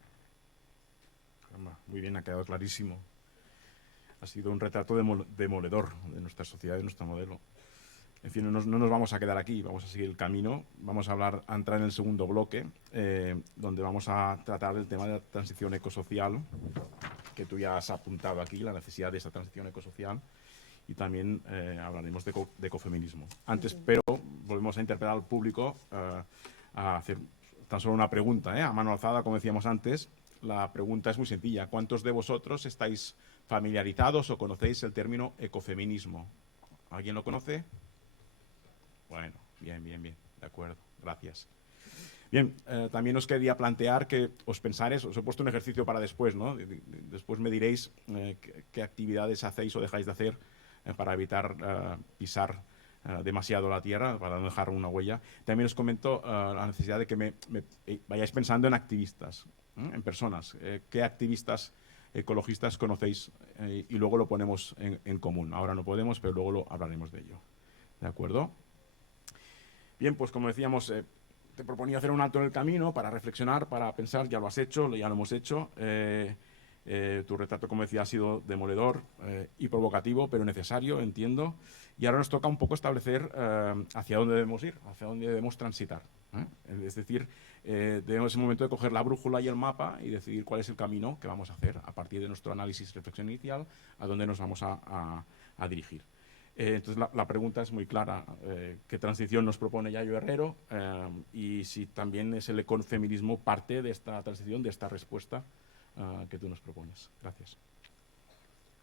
Muy bien, ha quedado clarísimo. Ha sido un retrato demoledor de nuestra sociedad, de nuestro modelo. En fin, no nos vamos a quedar aquí, vamos a seguir el camino. Vamos a entrar en el segundo bloque, donde vamos a tratar el tema de la transición ecosocial, que tú ya has apuntado aquí, la necesidad de esa transición ecosocial, y también hablaremos de ecofeminismo. Antes, pero, volvemos a interpelar al público, a hacer tan solo una pregunta, a mano alzada, como decíamos antes. La pregunta es muy sencilla. ¿Cuántos de vosotros estáis familiarizados o conocéis el término ecofeminismo? ¿Alguien lo conoce? Bueno, bien, de acuerdo, gracias. Bien, también os quería plantear que os pensaréis, os he puesto un ejercicio para después, ¿no? Después me diréis qué actividades hacéis o dejáis de hacer para evitar pisar demasiado la tierra, para no dejar una huella. También os comento la necesidad de que me vayáis pensando en activistas, en personas. ¿Qué activistas ecologistas conocéis? Y luego lo ponemos en común. Ahora no podemos, pero luego hablaremos de ello. ¿De acuerdo? Bien, pues como decíamos, te proponía hacer un alto en el camino para reflexionar, para pensar. Ya lo has hecho, ya lo hemos hecho. Tu retrato, como decía, ha sido demoledor y provocativo, pero necesario, entiendo. Y ahora nos toca un poco establecer hacia dónde debemos ir, hacia dónde debemos transitar. Es decir, debemos en el momento de coger la brújula y el mapa y decidir cuál es el camino que vamos a hacer a partir de nuestro análisis y reflexión inicial, a dónde nos vamos a dirigir. Entonces la pregunta es muy clara. ¿Qué transición nos propone Yayo Herrero? Y si también es el ecofeminismo parte de esta transición, de esta respuesta que tú nos propones. Gracias.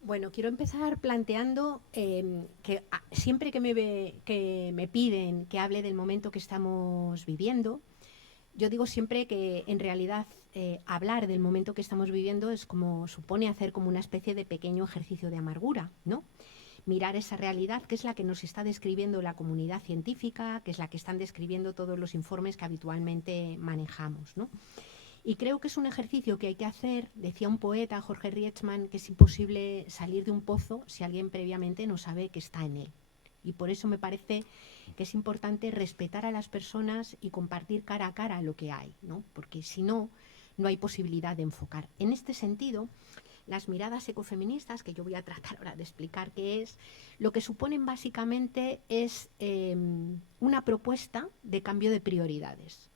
Bueno, quiero empezar planteando que siempre que me piden que hable del momento que estamos viviendo, yo digo siempre que en realidad hablar del momento que estamos viviendo es como supone hacer como una especie de pequeño ejercicio de amargura, ¿no? Mirar esa realidad que es la que nos está describiendo la comunidad científica, que es la que están describiendo todos los informes que habitualmente manejamos, ¿no? Y creo que es un ejercicio que hay que hacer. Decía un poeta, Jorge Rietzmann, que es imposible salir de un pozo si alguien previamente no sabe que está en él. Y por eso me parece que es importante respetar a las personas y compartir cara a cara lo que hay, ¿no? Porque si no, no hay posibilidad de enfocar. En este sentido, las miradas ecofeministas, que yo voy a tratar ahora de explicar qué es, lo que suponen básicamente es una propuesta de cambio de prioridades,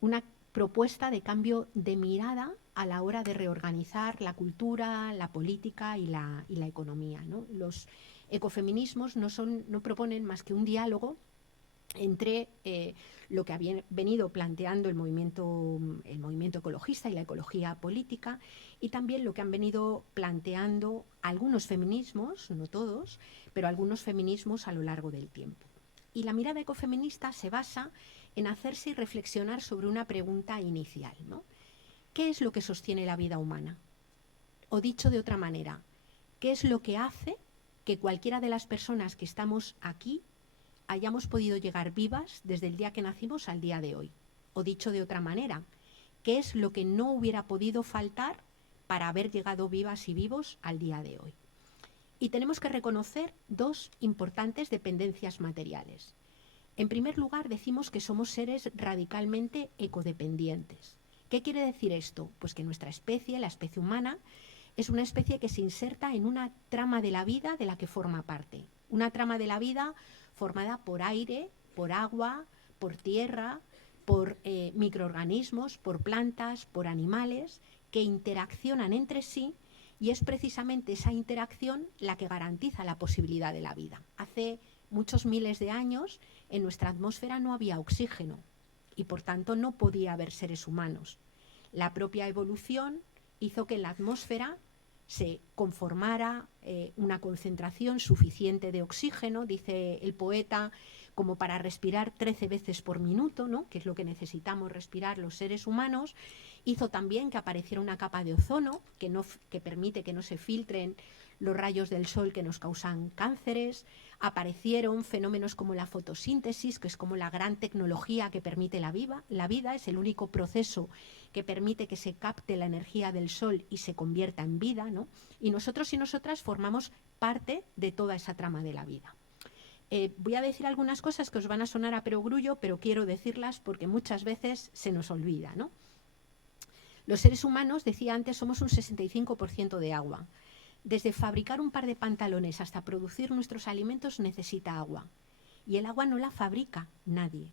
una propuesta de cambio de mirada a la hora de reorganizar la cultura, la política y la economía, ¿no? Los ecofeminismos no proponen más que un diálogo entre lo que había venido planteando el movimiento ecologista y la ecología política, y también lo que han venido planteando algunos feminismos, no todos, pero algunos feminismos a lo largo del tiempo. Y la mirada ecofeminista se basa en hacerse y reflexionar sobre una pregunta inicial, ¿no? ¿Qué es lo que sostiene la vida humana? O dicho de otra manera, ¿qué es lo que hace que cualquiera de las personas que estamos aquí hayamos podido llegar vivas desde el día que nacimos al día de hoy? O dicho de otra manera, ¿qué es lo que no hubiera podido faltar para haber llegado vivas y vivos al día de hoy? Y tenemos que reconocer dos importantes dependencias materiales. En primer lugar, decimos que somos seres radicalmente ecodependientes, ¿Qué quiere decir esto? Pues que nuestra especie, la especie humana, es una especie que se inserta en una trama de la vida de la que forma parte. Una trama de la vida formada por aire, por agua, por tierra, por microorganismos, por plantas, por animales, que interaccionan entre sí, y es precisamente esa interacción la que garantiza la posibilidad de la vida. Hace muchos miles de años en nuestra atmósfera no había oxígeno y por tanto no podía haber seres humanos. La propia evolución hizo que en la atmósfera se conformara una concentración suficiente de oxígeno, dice el poeta, como para respirar 13 veces por minuto, ¿no? Que es lo que necesitamos respirar los seres humanos. Hizo también que apareciera una capa de ozono que permite que no se filtren los rayos del sol que nos causan cánceres. Aparecieron fenómenos como la fotosíntesis, que es como la gran tecnología que permite la vida, es el único proceso que permite que se capte la energía del sol y se convierta en vida, ¿no? Y nosotros y nosotras formamos parte de toda esa trama de la vida. Voy a decir algunas cosas que os van a sonar a perogrullo, pero quiero decirlas porque muchas veces se nos olvida, ¿no? Los seres humanos, decía antes, somos un 65% de agua. Desde fabricar un par de pantalones hasta producir nuestros alimentos necesita agua. Y el agua no la fabrica nadie.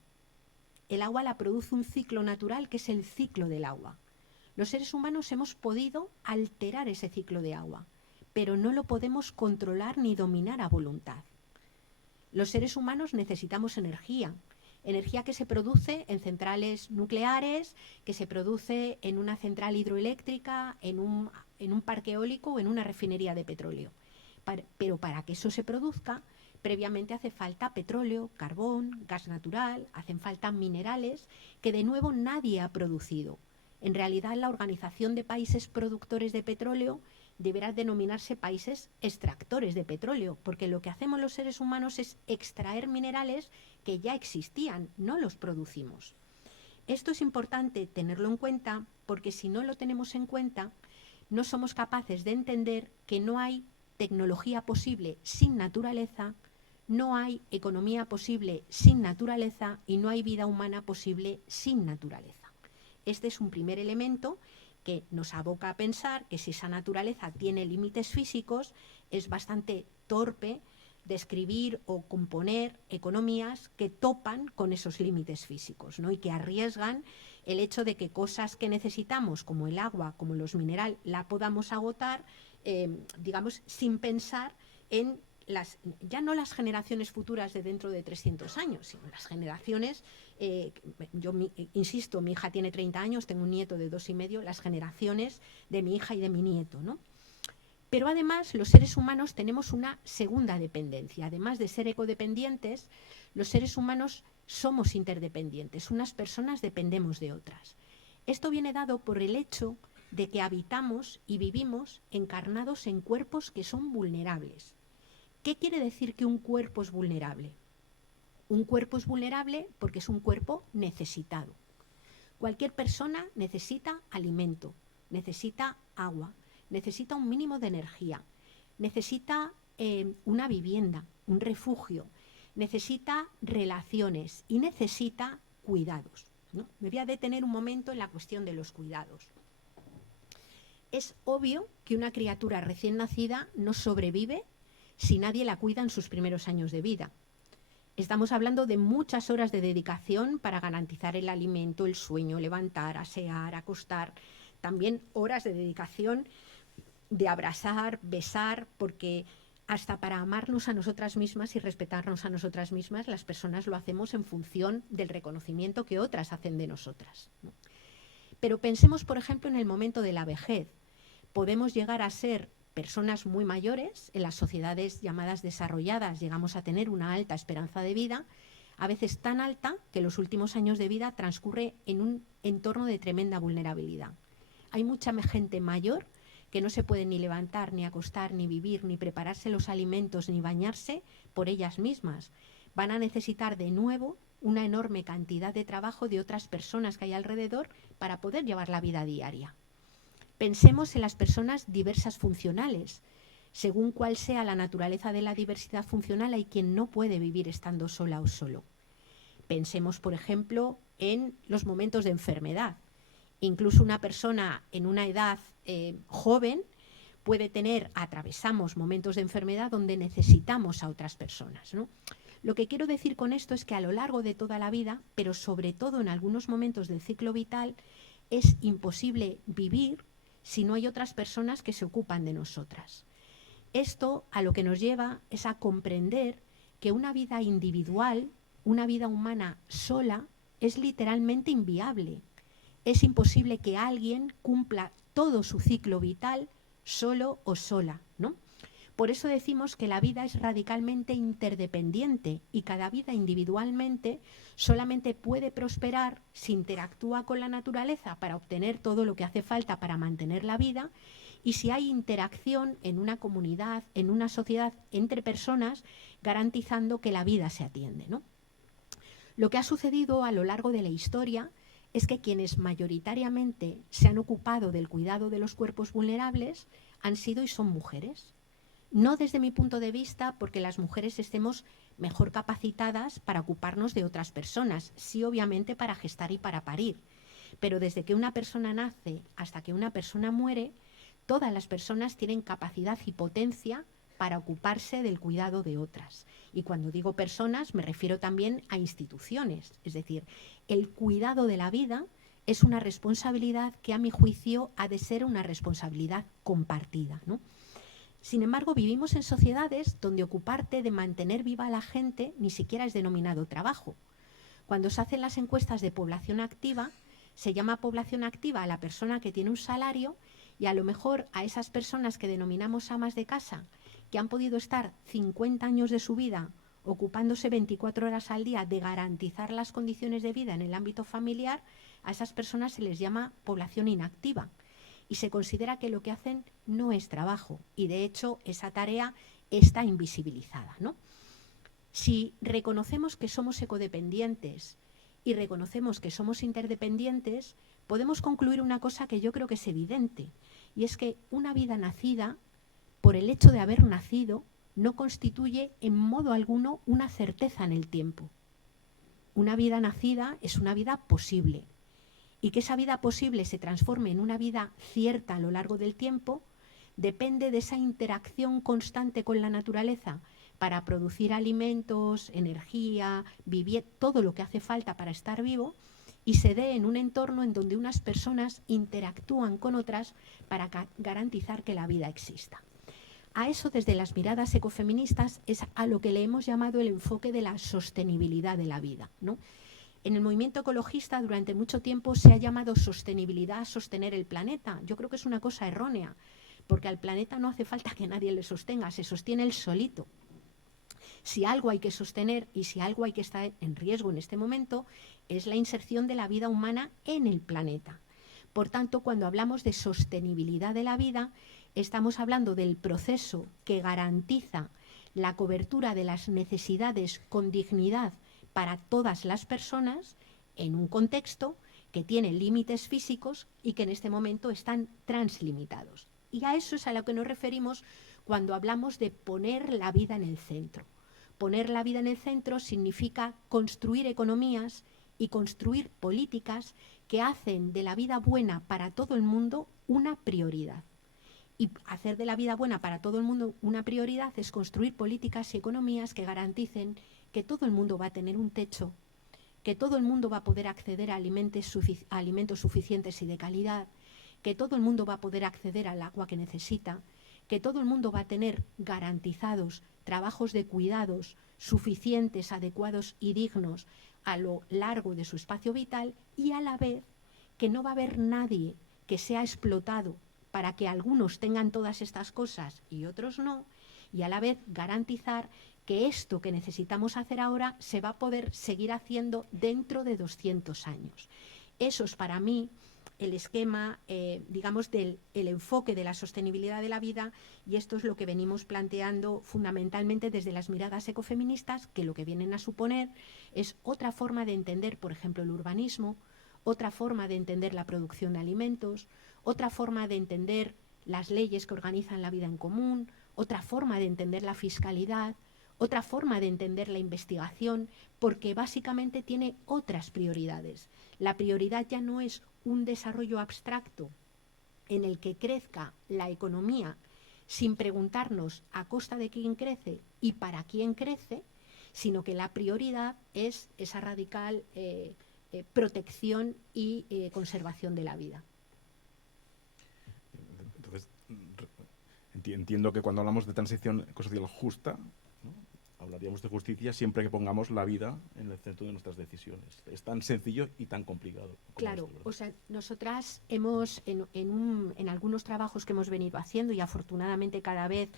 El agua la produce un ciclo natural que es el ciclo del agua. Los seres humanos hemos podido alterar ese ciclo de agua, pero no lo podemos controlar ni dominar a voluntad. Los seres humanos necesitamos energía que se produce en centrales nucleares, que se produce en una central hidroeléctrica, en un parque eólico o en una refinería de petróleo. Pero para que eso se produzca, previamente hace falta petróleo, carbón, gas natural, hacen falta minerales que de nuevo nadie ha producido. En realidad, la Organización de Países Productores de Petróleo deberá denominarse países extractores de petróleo, porque lo que hacemos los seres humanos es extraer minerales que ya existían, no los producimos. Esto es importante tenerlo en cuenta, porque si no lo tenemos en cuenta, no somos capaces de entender que no hay tecnología posible sin naturaleza, no hay economía posible sin naturaleza y no hay vida humana posible sin naturaleza. Este es un primer elemento que nos aboca a pensar que si esa naturaleza tiene límites físicos, es bastante torpe describir o componer economías que topan con esos límites físicos, ¿no? Y que arriesgan el hecho de que cosas que necesitamos, como el agua, como los minerales, la podamos agotar, digamos, sin pensar en ya no las generaciones futuras de dentro de 300 años, sino las generaciones, insisto, mi hija tiene 30 años, tengo un nieto de 2,5, las generaciones de mi hija y de mi nieto, ¿no? Pero además los seres humanos tenemos una segunda dependencia. Además de ser ecodependientes, los seres humanos somos interdependientes. Unas personas dependemos de otras. Esto viene dado por el hecho de que habitamos y vivimos encarnados en cuerpos que son vulnerables. ¿Qué quiere decir que un cuerpo es vulnerable? Un cuerpo es vulnerable porque es un cuerpo necesitado. Cualquier persona necesita alimento, necesita agua, necesita un mínimo de energía, necesita una vivienda, un refugio, necesita relaciones y necesita cuidados, ¿no? Me voy a detener un momento en la cuestión de los cuidados. Es obvio que una criatura recién nacida no sobrevive si nadie la cuida en sus primeros años de vida. Estamos hablando de muchas horas de dedicación para garantizar el alimento, el sueño, levantar, asear, acostar. También horas de dedicación de abrazar, besar, porque hasta para amarnos a nosotras mismas y respetarnos a nosotras mismas, las personas lo hacemos en función del reconocimiento que otras hacen de nosotras, ¿no? Pero pensemos, por ejemplo, en el momento de la vejez. Podemos llegar a ser personas muy mayores, en las sociedades llamadas desarrolladas llegamos a tener una alta esperanza de vida, a veces tan alta que los últimos años de vida transcurre en un entorno de tremenda vulnerabilidad. Hay mucha gente mayor que no se puede ni levantar, ni acostar, ni vivir, ni prepararse los alimentos, ni bañarse por ellas mismas. Van a necesitar de nuevo una enorme cantidad de trabajo de otras personas que hay alrededor para poder llevar la vida diaria. Pensemos en las personas diversas funcionales. Según cuál sea la naturaleza de la diversidad funcional, hay quien no puede vivir estando sola o solo. Pensemos, por ejemplo, en los momentos de enfermedad. Incluso una persona en una edad joven atravesamos momentos de enfermedad donde necesitamos a otras personas, ¿no? Lo que quiero decir con esto es que a lo largo de toda la vida, pero sobre todo en algunos momentos del ciclo vital, es imposible vivir si no hay otras personas que se ocupan de nosotras. Esto a lo que nos lleva es a comprender que una vida individual, una vida humana sola, es literalmente inviable. Es imposible que alguien cumpla todo su ciclo vital solo o sola, ¿no? Por eso decimos que la vida es radicalmente interdependiente y cada vida individualmente solamente puede prosperar si interactúa con la naturaleza para obtener todo lo que hace falta para mantener la vida, y si hay interacción en una comunidad, en una sociedad, entre personas, garantizando que la vida se atiende, ¿no? Lo que ha sucedido a lo largo de la historia es que quienes mayoritariamente se han ocupado del cuidado de los cuerpos vulnerables han sido y son mujeres. No desde mi punto de vista porque las mujeres estemos mejor capacitadas para ocuparnos de otras personas, sí, obviamente para gestar y para parir, pero desde que una persona nace hasta que una persona muere, todas las personas tienen capacidad y potencia para ocuparse del cuidado de otras. Y cuando digo personas me refiero también a instituciones, es decir, el cuidado de la vida es una responsabilidad que a mi juicio ha de ser una responsabilidad compartida, ¿no? Sin embargo, vivimos en sociedades donde ocuparte de mantener viva a la gente ni siquiera es denominado trabajo. Cuando se hacen las encuestas de población activa, se llama población activa a la persona que tiene un salario, y a lo mejor a esas personas que denominamos amas de casa, que han podido estar 50 años de su vida ocupándose 24 horas al día de garantizar las condiciones de vida en el ámbito familiar, a esas personas se les llama población inactiva. Y se considera que lo que hacen no es trabajo, y de hecho esa tarea está invisibilizada, ¿no? Si reconocemos que somos ecodependientes y reconocemos que somos interdependientes, podemos concluir una cosa que yo creo que es evidente, y es que una vida nacida, por el hecho de haber nacido, no constituye en modo alguno una certeza en el tiempo. Una vida nacida es una vida posible, y que esa vida posible se transforme en una vida cierta a lo largo del tiempo depende de esa interacción constante con la naturaleza para producir alimentos, energía, vivir, todo lo que hace falta para estar vivo, y se dé en un entorno en donde unas personas interactúan con otras para garantizar que la vida exista. A eso, desde las miradas ecofeministas, es a lo que le hemos llamado el enfoque de la sostenibilidad de la vida, ¿no? En el movimiento ecologista durante mucho tiempo se ha llamado sostenibilidad a sostener el planeta. Yo creo que es una cosa errónea, porque al planeta no hace falta que nadie le sostenga, se sostiene él solito. Si algo hay que sostener y si algo hay que estar en riesgo en este momento, es la inserción de la vida humana en el planeta. Por tanto, cuando hablamos de sostenibilidad de la vida, estamos hablando del proceso que garantiza la cobertura de las necesidades con dignidad para todas las personas en un contexto que tiene límites físicos y que en este momento están translimitados. Y a eso es a lo que nos referimos cuando hablamos de poner la vida en el centro. Poner la vida en el centro significa construir economías y construir políticas que hacen de la vida buena para todo el mundo una prioridad. Y hacer de la vida buena para todo el mundo una prioridad es construir políticas y economías que garanticen que todo el mundo va a tener un techo, que todo el mundo va a poder acceder a alimentos suficientes y de calidad, que todo el mundo va a poder acceder al agua que necesita, que todo el mundo va a tener garantizados trabajos de cuidados suficientes, adecuados y dignos a lo largo de su espacio vital, y a la vez que no va a haber nadie que sea explotado para que algunos tengan todas estas cosas y otros no, y a la vez garantizar que esto que necesitamos hacer ahora se va a poder seguir haciendo dentro de 200 años. Eso es para mí el esquema, digamos, del enfoque de la sostenibilidad de la vida, y esto es lo que venimos planteando fundamentalmente desde las miradas ecofeministas, que lo que vienen a suponer es otra forma de entender, por ejemplo, el urbanismo, otra forma de entender la producción de alimentos, otra forma de entender las leyes que organizan la vida en común, otra forma de entender la fiscalidad, otra forma de entender la investigación, porque básicamente tiene otras prioridades. La prioridad ya no es un desarrollo abstracto en el que crezca la economía sin preguntarnos a costa de quién crece y para quién crece, sino que la prioridad es esa radical protección y conservación de la vida. Entonces, entiendo que cuando hablamos de transición ecosocial justa, ¿no?, hablaríamos de justicia siempre que pongamos la vida en el centro de nuestras decisiones. Es tan sencillo y tan complicado. Claro, o sea, nosotras hemos, en algunos trabajos que hemos venido haciendo, y afortunadamente cada vez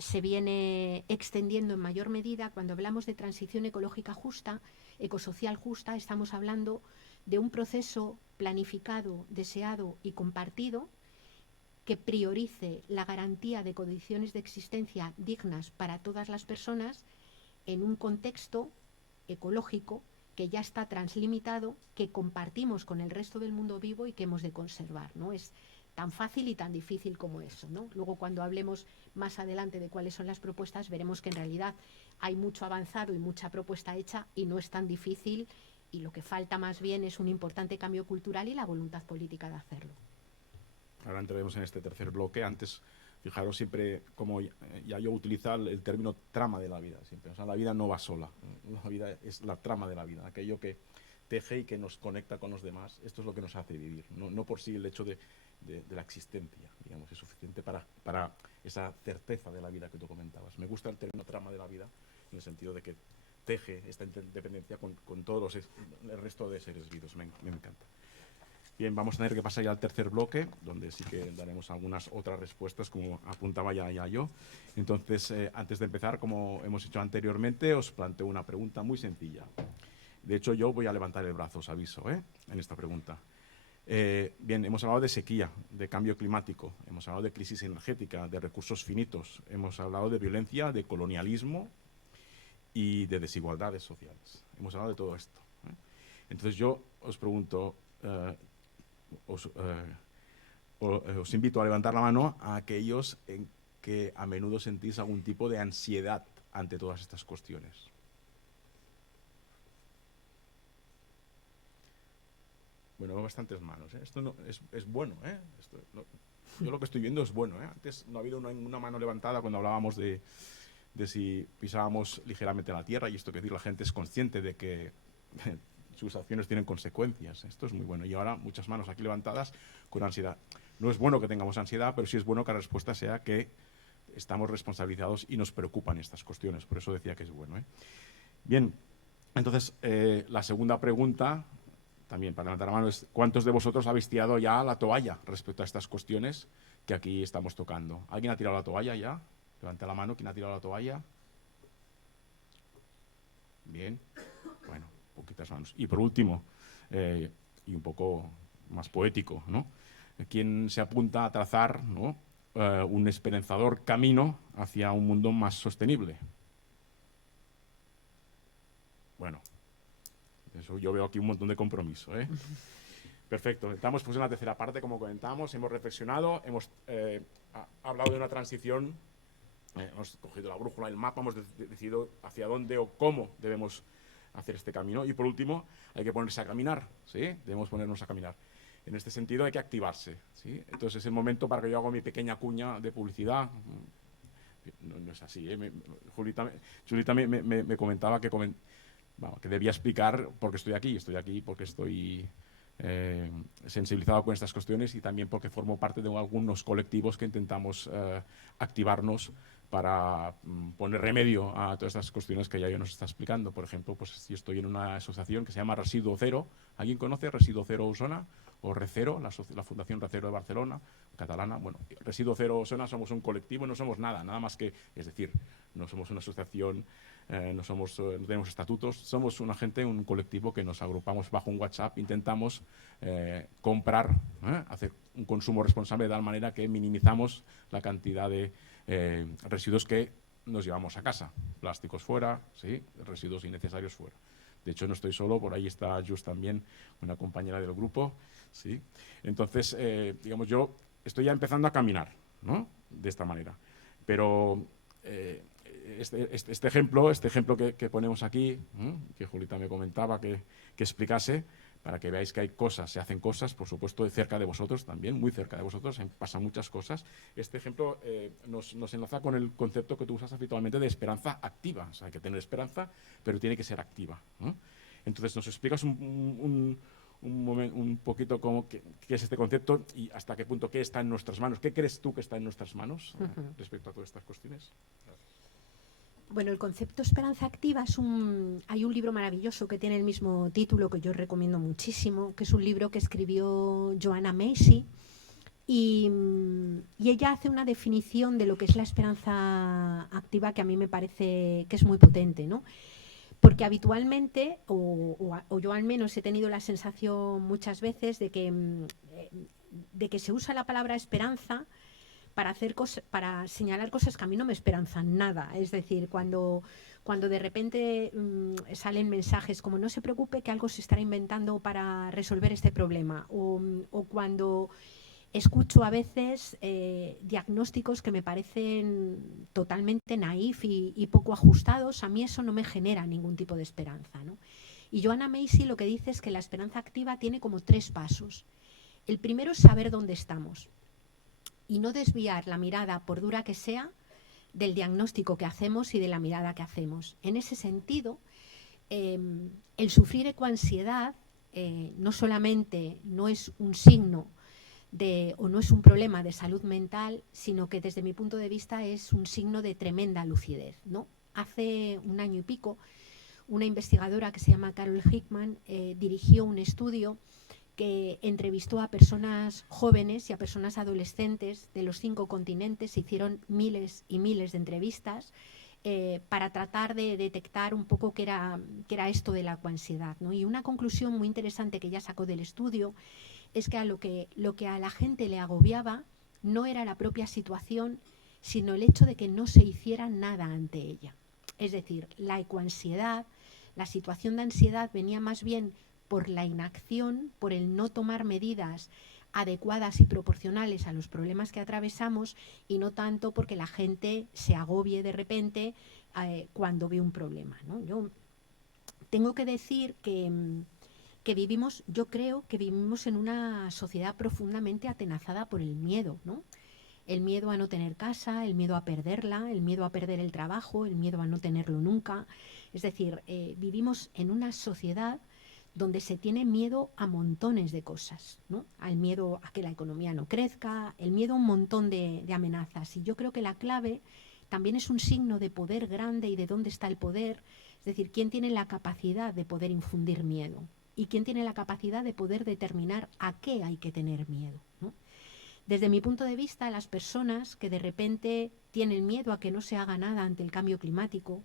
se viene extendiendo en mayor medida, cuando hablamos de transición ecológica justa, ecosocial justa, estamos hablando de un proceso planificado, deseado y compartido que priorice la garantía de condiciones de existencia dignas para todas las personas en un contexto ecológico que ya está translimitado, que compartimos con el resto del mundo vivo y que hemos de conservar, ¿no? Es tan fácil y tan difícil como eso, ¿no? Luego, cuando hablemos más adelante de cuáles son las propuestas, veremos que en realidad hay mucho avanzado y mucha propuesta hecha y no es tan difícil, y lo que falta más bien es un importante cambio cultural y la voluntad política de hacerlo. Ahora entraremos en este tercer bloque. Antes, fijaros siempre como Yayo utiliza el término trama de la vida. Siempre. O sea, la vida no va sola. La vida es la trama de la vida, aquello que teje y que nos conecta con los demás. Esto es lo que nos hace vivir. No por sí el hecho de la existencia, digamos, es suficiente para esa certeza de la vida que tú comentabas. Me gusta el término trama de la vida en el sentido de que teje esta interdependencia con todos el resto de seres vivos. Me encanta. Bien, vamos a tener que pasar ya al tercer bloque, donde sí que daremos algunas otras respuestas, como apuntaba ya yo. Entonces, antes de empezar, como hemos hecho anteriormente, os planteo una pregunta muy sencilla. De hecho, yo voy a levantar el brazo, os aviso, en esta pregunta. Bien, hemos hablado de sequía, de cambio climático, hemos hablado de crisis energética, de recursos finitos, hemos hablado de violencia, de colonialismo y de desigualdades sociales. Hemos hablado de todo esto. Entonces, yo os pregunto... Os invito a levantar la mano a aquellos que a menudo sentís algún tipo de ansiedad ante todas estas cuestiones. Bueno, veo bastantes manos. Esto no, es bueno. Yo lo que estoy viendo es bueno. Antes no ha habido una mano levantada cuando hablábamos de si pisábamos ligeramente la tierra, y esto que decir, la gente es consciente de que sus acciones tienen consecuencias. Esto es muy bueno. Y ahora muchas manos aquí levantadas con ansiedad. No es bueno que tengamos ansiedad, pero sí es bueno que la respuesta sea que estamos responsabilizados y nos preocupan estas cuestiones. Por eso decía que es bueno. Bien, entonces la segunda pregunta, también para levantar la mano, es ¿cuántos de vosotros habéis tirado ya la toalla respecto a estas cuestiones que aquí estamos tocando? ¿Alguien ha tirado la toalla ya? Levanta la mano. ¿Quién ha tirado la toalla? Bien, bueno. Poquitas manos. Y por último, y un poco más poético, ¿no?, ¿quién se apunta a trazar, ¿no?, un esperanzador camino hacia un mundo más sostenible? Bueno, eso yo veo aquí un montón de compromiso. Perfecto. Estamos pues en la tercera parte, como comentábamos, hemos reflexionado, hemos hablado de una transición, hemos cogido la brújula, el mapa, hemos decidido hacia dónde o cómo debemos hacer este camino. Y por último, hay que ponerse a caminar, ¿sí? Debemos ponernos a caminar. En este sentido hay que activarse, ¿sí? Entonces es el momento para que yo haga mi pequeña cuña de publicidad. No es así, Julita me comentaba que debía explicar por qué estoy aquí. Estoy aquí porque estoy sensibilizado con estas cuestiones y también porque formo parte de algunos colectivos que intentamos activarnos para poner remedio a todas estas cuestiones que ya nos está explicando. Por ejemplo, pues yo estoy en una asociación que se llama Residuo Cero. ¿Alguien conoce Residuo Cero Osona? O Recero, la Fundación Recero de Barcelona, catalana. Bueno, Residuo Cero Osona somos un colectivo, no somos nada más que, es decir, no somos una asociación, no tenemos estatutos, somos una gente, un colectivo que nos agrupamos bajo un WhatsApp, intentamos comprar, hacer un consumo responsable de tal manera que minimizamos la cantidad de residuos que nos llevamos a casa. Plásticos fuera, ¿sí?, residuos innecesarios fuera. De hecho, no estoy solo, por ahí está Just también, una compañera del grupo, ¿sí? Entonces, digamos, yo estoy ya empezando a caminar, ¿no?, de esta manera. Pero este ejemplo que ponemos aquí, que Julita me comentaba que explicase, para que veáis que hay cosas, se hacen cosas, por supuesto, de cerca de vosotros también, muy cerca de vosotros, pasan muchas cosas. Este ejemplo nos enlaza con el concepto que tú usas habitualmente de esperanza activa. O sea, hay que tener esperanza, pero tiene que ser activa, ¿no? Entonces, ¿nos explicas un poquito qué es este concepto y hasta qué punto qué está en nuestras manos? ¿Qué crees tú que está en nuestras manos respecto a todas estas cuestiones? Bueno, el concepto esperanza activa hay un libro maravilloso que tiene el mismo título que yo recomiendo muchísimo, que es un libro que escribió Joanna Macy y ella hace una definición de lo que es la esperanza activa que a mí me parece que es muy potente, ¿no? Porque habitualmente, o yo al menos he tenido la sensación muchas veces de que se usa la palabra esperanza para señalar cosas que a mí no me esperanzan nada. Es decir, cuando de repente salen mensajes como no se preocupe que algo se estará inventando para resolver este problema, o cuando escucho a veces diagnósticos que me parecen totalmente naif y poco ajustados, a mí eso no me genera ningún tipo de esperanza, ¿no? Y Joanna Macy lo que dice es que la esperanza activa tiene como 3 pasos. El primero es saber dónde estamos y no desviar la mirada, por dura que sea, del diagnóstico que hacemos y de la mirada que hacemos. En ese sentido, el sufrir ecoansiedad no solamente no es un signo o no es un problema de salud mental, sino que desde mi punto de vista es un signo de tremenda lucidez, ¿no? Hace un año y pico, una investigadora que se llama Carol Hickman dirigió un estudio que entrevistó a personas jóvenes y a personas adolescentes de los 5 continentes. Se hicieron miles y miles de entrevistas para tratar de detectar un poco qué era esto de la ecoansiedad, ¿no? Y una conclusión muy interesante que ella sacó del estudio es que lo que a la gente le agobiaba no era la propia situación, sino el hecho de que no se hiciera nada ante ella. Es decir, la ecoansiedad, la situación de ansiedad venía más bien por la inacción, por el no tomar medidas adecuadas y proporcionales a los problemas que atravesamos, y no tanto porque la gente se agobie de repente cuando ve un problema, ¿no? Yo tengo que decir yo creo que vivimos en una sociedad profundamente atenazada por el miedo, ¿no? El miedo a no tener casa, el miedo a perderla, el miedo a perder el trabajo, el miedo a no tenerlo nunca. Es decir, vivimos en una sociedad donde se tiene miedo a montones de cosas, ¿no? Al miedo a que la economía no crezca, el miedo a un montón de amenazas. Y yo creo que la clave también es un signo de poder grande y de dónde está el poder. Es decir, quién tiene la capacidad de poder infundir miedo y quién tiene la capacidad de poder determinar a qué hay que tener miedo, ¿no? Desde mi punto de vista, las personas que de repente tienen miedo a que no se haga nada ante el cambio climático,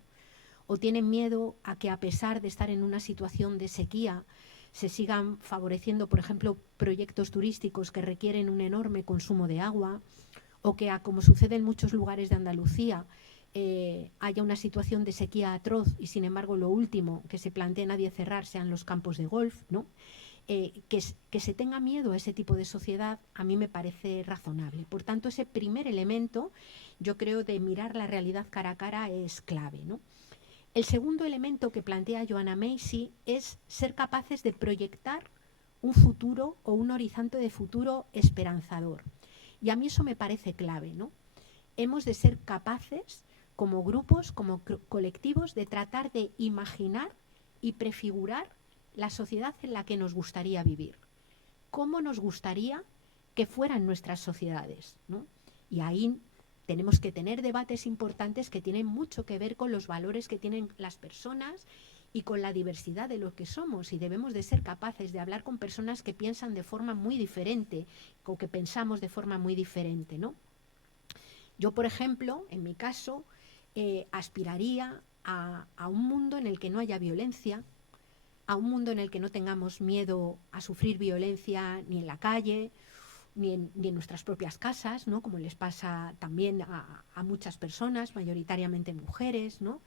o tienen miedo a que, a pesar de estar en una situación de sequía, se sigan favoreciendo, por ejemplo, proyectos turísticos que requieren un enorme consumo de agua, o que, como sucede en muchos lugares de Andalucía, haya una situación de sequía atroz y, sin embargo, lo último que se plantea nadie cerrar sean los campos de golf, ¿no? Que se tenga miedo a ese tipo de sociedad a mí me parece razonable. Por tanto, ese primer elemento, yo creo, de mirar la realidad cara a cara es clave, ¿no? El segundo elemento que plantea Joanna Macy es ser capaces de proyectar un futuro o un horizonte de futuro esperanzador. Y a mí eso me parece clave, ¿no? Hemos de ser capaces, como grupos, como colectivos, de tratar de imaginar y prefigurar la sociedad en la que nos gustaría vivir. ¿Cómo nos gustaría que fueran nuestras sociedades, ¿no? Y ahí tenemos que tener debates importantes que tienen mucho que ver con los valores que tienen las personas y con la diversidad de lo que somos, y debemos de ser capaces de hablar con personas que piensan de forma muy diferente o que pensamos de forma muy diferente, ¿no? Yo, por ejemplo, en mi caso, aspiraría a un mundo en el que no haya violencia, a un mundo en el que no tengamos miedo a sufrir violencia ni en la calle, ni en nuestras propias casas, ¿no? Como les pasa también a muchas personas, mayoritariamente mujeres, ¿no?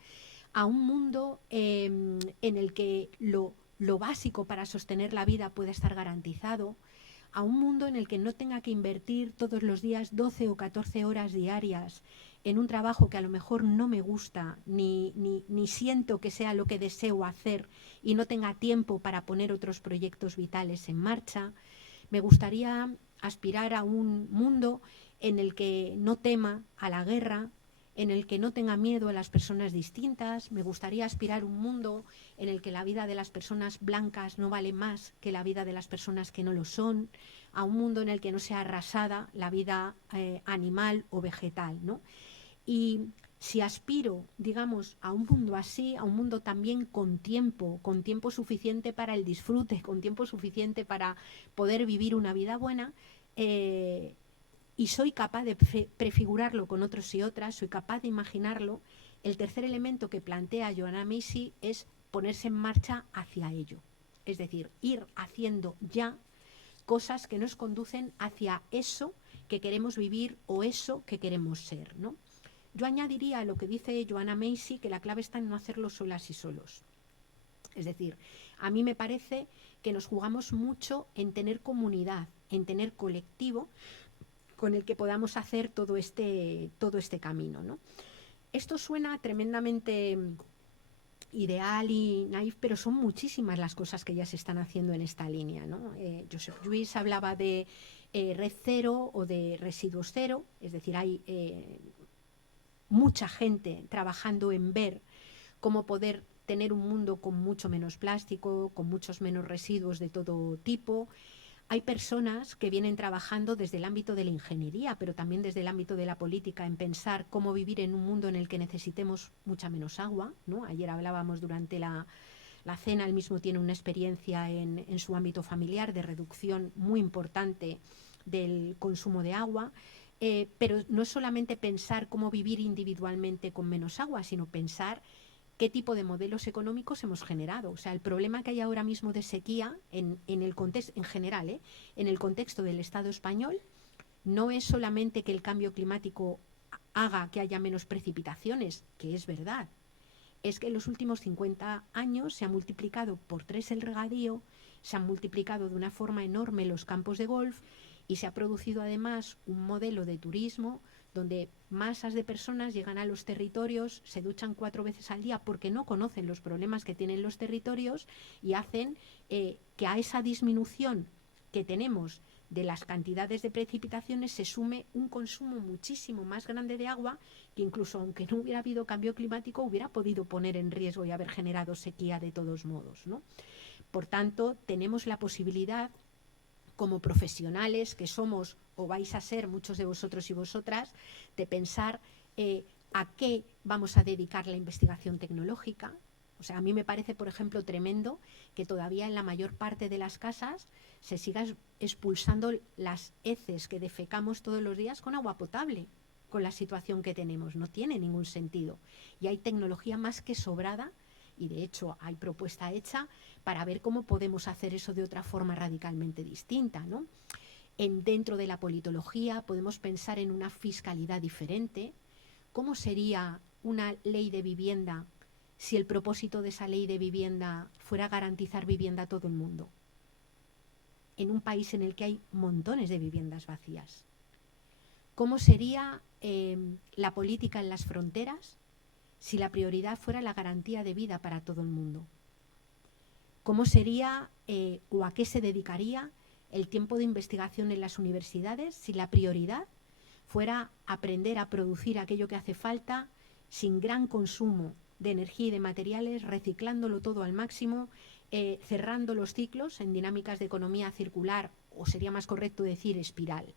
A un mundo en el que lo básico para sostener la vida pueda estar garantizado, a un mundo en el que no tenga que invertir todos los días 12 o 14 horas diarias en un trabajo que a lo mejor no me gusta, ni siento que sea lo que deseo hacer y no tenga tiempo para poner otros proyectos vitales en marcha. Me gustaría aspirar a un mundo en el que no tema a la guerra, en el que no tenga miedo a las personas distintas. Me gustaría aspirar a un mundo en el que la vida de las personas blancas no vale más que la vida de las personas que no lo son, a un mundo en el que no sea arrasada la vida animal o vegetal, ¿no? Y si aspiro, digamos, a un mundo así, a un mundo también con tiempo suficiente para el disfrute, con tiempo suficiente para poder vivir una vida buena, y soy capaz de prefigurarlo con otros y otras, soy capaz de imaginarlo, el tercer elemento que plantea Joanna Macy es ponerse en marcha hacia ello. Es decir, ir haciendo ya cosas que nos conducen hacia eso que queremos vivir o eso que queremos ser, ¿no? Yo añadiría a lo que dice Joanna Macy que la clave está en no hacerlo solas y solos. Es decir, a mí me parece que nos jugamos mucho en tener comunidad, en tener colectivo con el que podamos hacer todo este camino, ¿no? Esto suena tremendamente ideal y naif, pero son muchísimas las cosas que ya se están haciendo en esta línea, ¿no? Josep Lluís hablaba de red cero o de residuos cero, es decir, hay mucha gente trabajando en ver cómo poder tener un mundo con mucho menos plástico, con muchos menos residuos de todo tipo. Hay personas que vienen trabajando desde el ámbito de la ingeniería, pero también desde el ámbito de la política, en pensar cómo vivir en un mundo en el que necesitemos mucha menos agua, ¿no? Ayer hablábamos durante la cena, él mismo tiene una experiencia en su ámbito familiar de reducción muy importante del consumo de agua. Pero no es solamente pensar cómo vivir individualmente con menos agua, sino pensar qué tipo de modelos económicos hemos generado. O sea, el problema que hay ahora mismo de sequía en el contexto, en general, en el contexto del Estado español, no es solamente que el cambio climático haga que haya menos precipitaciones, que es verdad. Es que en los últimos 50 años se ha multiplicado por 3 el regadío, se han multiplicado de una forma enorme los campos de golf y se ha producido además un modelo de turismo donde masas de personas llegan a los territorios, se duchan 4 veces al día porque no conocen los problemas que tienen los territorios y hacen que a esa disminución que tenemos de las cantidades de precipitaciones se sume un consumo muchísimo más grande de agua que incluso aunque no hubiera habido cambio climático hubiera podido poner en riesgo y haber generado sequía de todos modos, ¿no? Por tanto, tenemos la posibilidad como profesionales que somos o vais a ser muchos de vosotros y vosotras, de pensar a qué vamos a dedicar la investigación tecnológica. O sea, a mí me parece, por ejemplo, tremendo que todavía en la mayor parte de las casas se siga expulsando las heces que defecamos todos los días con agua potable, con la situación que tenemos. No tiene ningún sentido. Y hay tecnología más que sobrada, y de hecho hay propuesta hecha para ver cómo podemos hacer eso de otra forma radicalmente distinta, ¿no? Dentro de la politología podemos pensar en una fiscalidad diferente. ¿Cómo sería una ley de vivienda si el propósito de esa ley de vivienda fuera garantizar vivienda a todo el mundo? En un país en el que hay montones de viviendas vacías. ¿Cómo sería la política en las fronteras si la prioridad fuera la garantía de vida para todo el mundo? ¿Cómo sería o a qué se dedicaría el tiempo de investigación en las universidades si la prioridad fuera aprender a producir aquello que hace falta sin gran consumo de energía y de materiales, reciclándolo todo al máximo, cerrando los ciclos en dinámicas de economía circular, o sería más correcto decir espiral?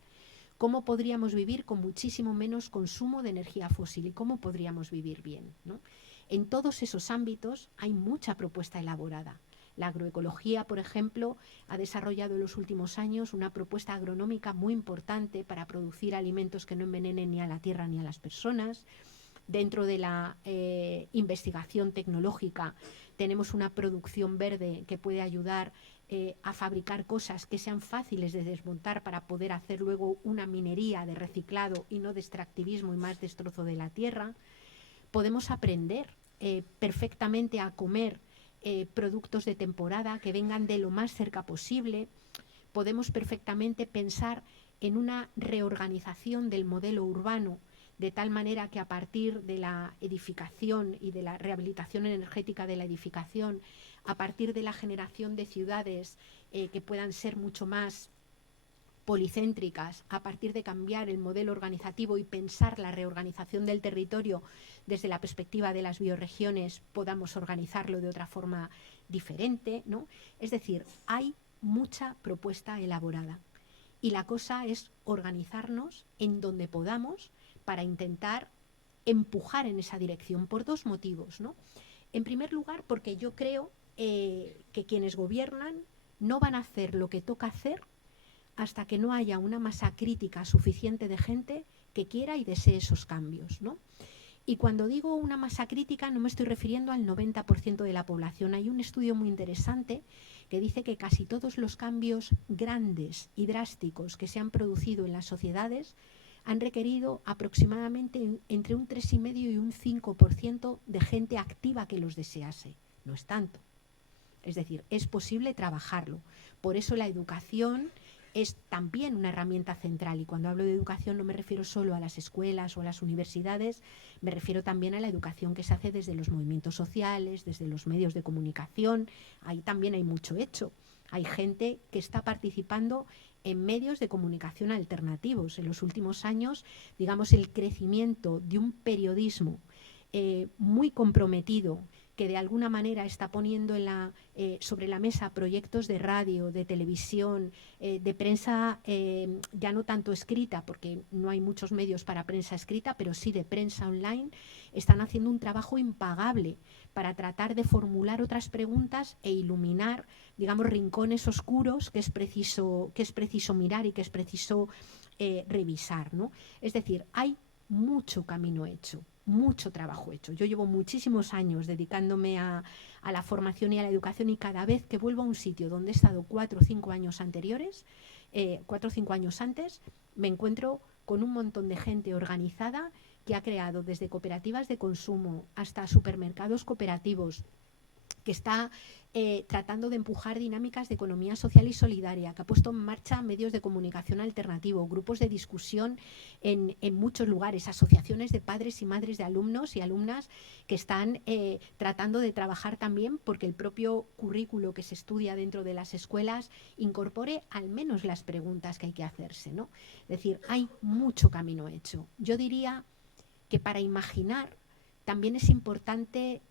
¿Cómo podríamos vivir con muchísimo menos consumo de energía fósil y cómo podríamos vivir bien, ¿no? En todos esos ámbitos hay mucha propuesta elaborada. La agroecología, por ejemplo, ha desarrollado en los últimos años una propuesta agronómica muy importante para producir alimentos que no envenenen ni a la tierra ni a las personas. Dentro de la investigación tecnológica tenemos una producción verde que puede ayudar a fabricar cosas que sean fáciles de desmontar para poder hacer luego una minería de reciclado y no de extractivismo y más destrozo de la tierra. Podemos aprender perfectamente a comer productos de temporada que vengan de lo más cerca posible. Podemos perfectamente pensar en una reorganización del modelo urbano de tal manera que a partir de la edificación y de la rehabilitación energética de la edificación, a partir de la generación de ciudades que puedan ser mucho más policéntricas, a partir de cambiar el modelo organizativo y pensar la reorganización del territorio desde la perspectiva de las bioregiones, podamos organizarlo de otra forma diferente, ¿no? Es decir, hay mucha propuesta elaborada y la cosa es organizarnos en donde podamos para intentar empujar en esa dirección por dos motivos, ¿no? En primer lugar, porque yo creo que quienes gobiernan no van a hacer lo que toca hacer hasta que no haya una masa crítica suficiente de gente que quiera y desee esos cambios, ¿no? Y cuando digo una masa crítica no me estoy refiriendo al 90% de la población. Hay un estudio muy interesante que dice que casi todos los cambios grandes y drásticos que se han producido en las sociedades han requerido aproximadamente entre un 3,5 y un 5% de gente activa que los desease. No es tanto. Es decir, es posible trabajarlo. Por eso la educación es también una herramienta central, y cuando hablo de educación no me refiero solo a las escuelas o a las universidades, me refiero también a la educación que se hace desde los movimientos sociales, desde los medios de comunicación. Ahí también hay mucho hecho. Hay gente que está participando en medios de comunicación alternativos. En los últimos años, digamos, el crecimiento de un periodismo muy comprometido, que de alguna manera está poniendo sobre la mesa proyectos de radio, de televisión, de prensa ya no tanto escrita, porque no hay muchos medios para prensa escrita, pero sí de prensa online, están haciendo un trabajo impagable para tratar de formular otras preguntas e iluminar, digamos, rincones oscuros que es preciso mirar y que es preciso revisar, ¿no? Es decir, hay mucho camino hecho, mucho trabajo hecho. Yo llevo muchísimos años dedicándome a la formación y a la educación, y cada vez que vuelvo a un sitio donde he estado 4 o 5 años anteriores, 4 o 5 años antes, me encuentro con un montón de gente organizada que ha creado desde cooperativas de consumo hasta supermercados cooperativos, que está tratando de empujar dinámicas de economía social y solidaria, que ha puesto en marcha medios de comunicación alternativo, grupos de discusión en muchos lugares, asociaciones de padres y madres de alumnos y alumnas que están tratando de trabajar también porque el propio currículo que se estudia dentro de las escuelas incorpore al menos las preguntas que hay que hacerse, ¿no? Es decir, hay mucho camino hecho. Yo diría que para imaginar también es importante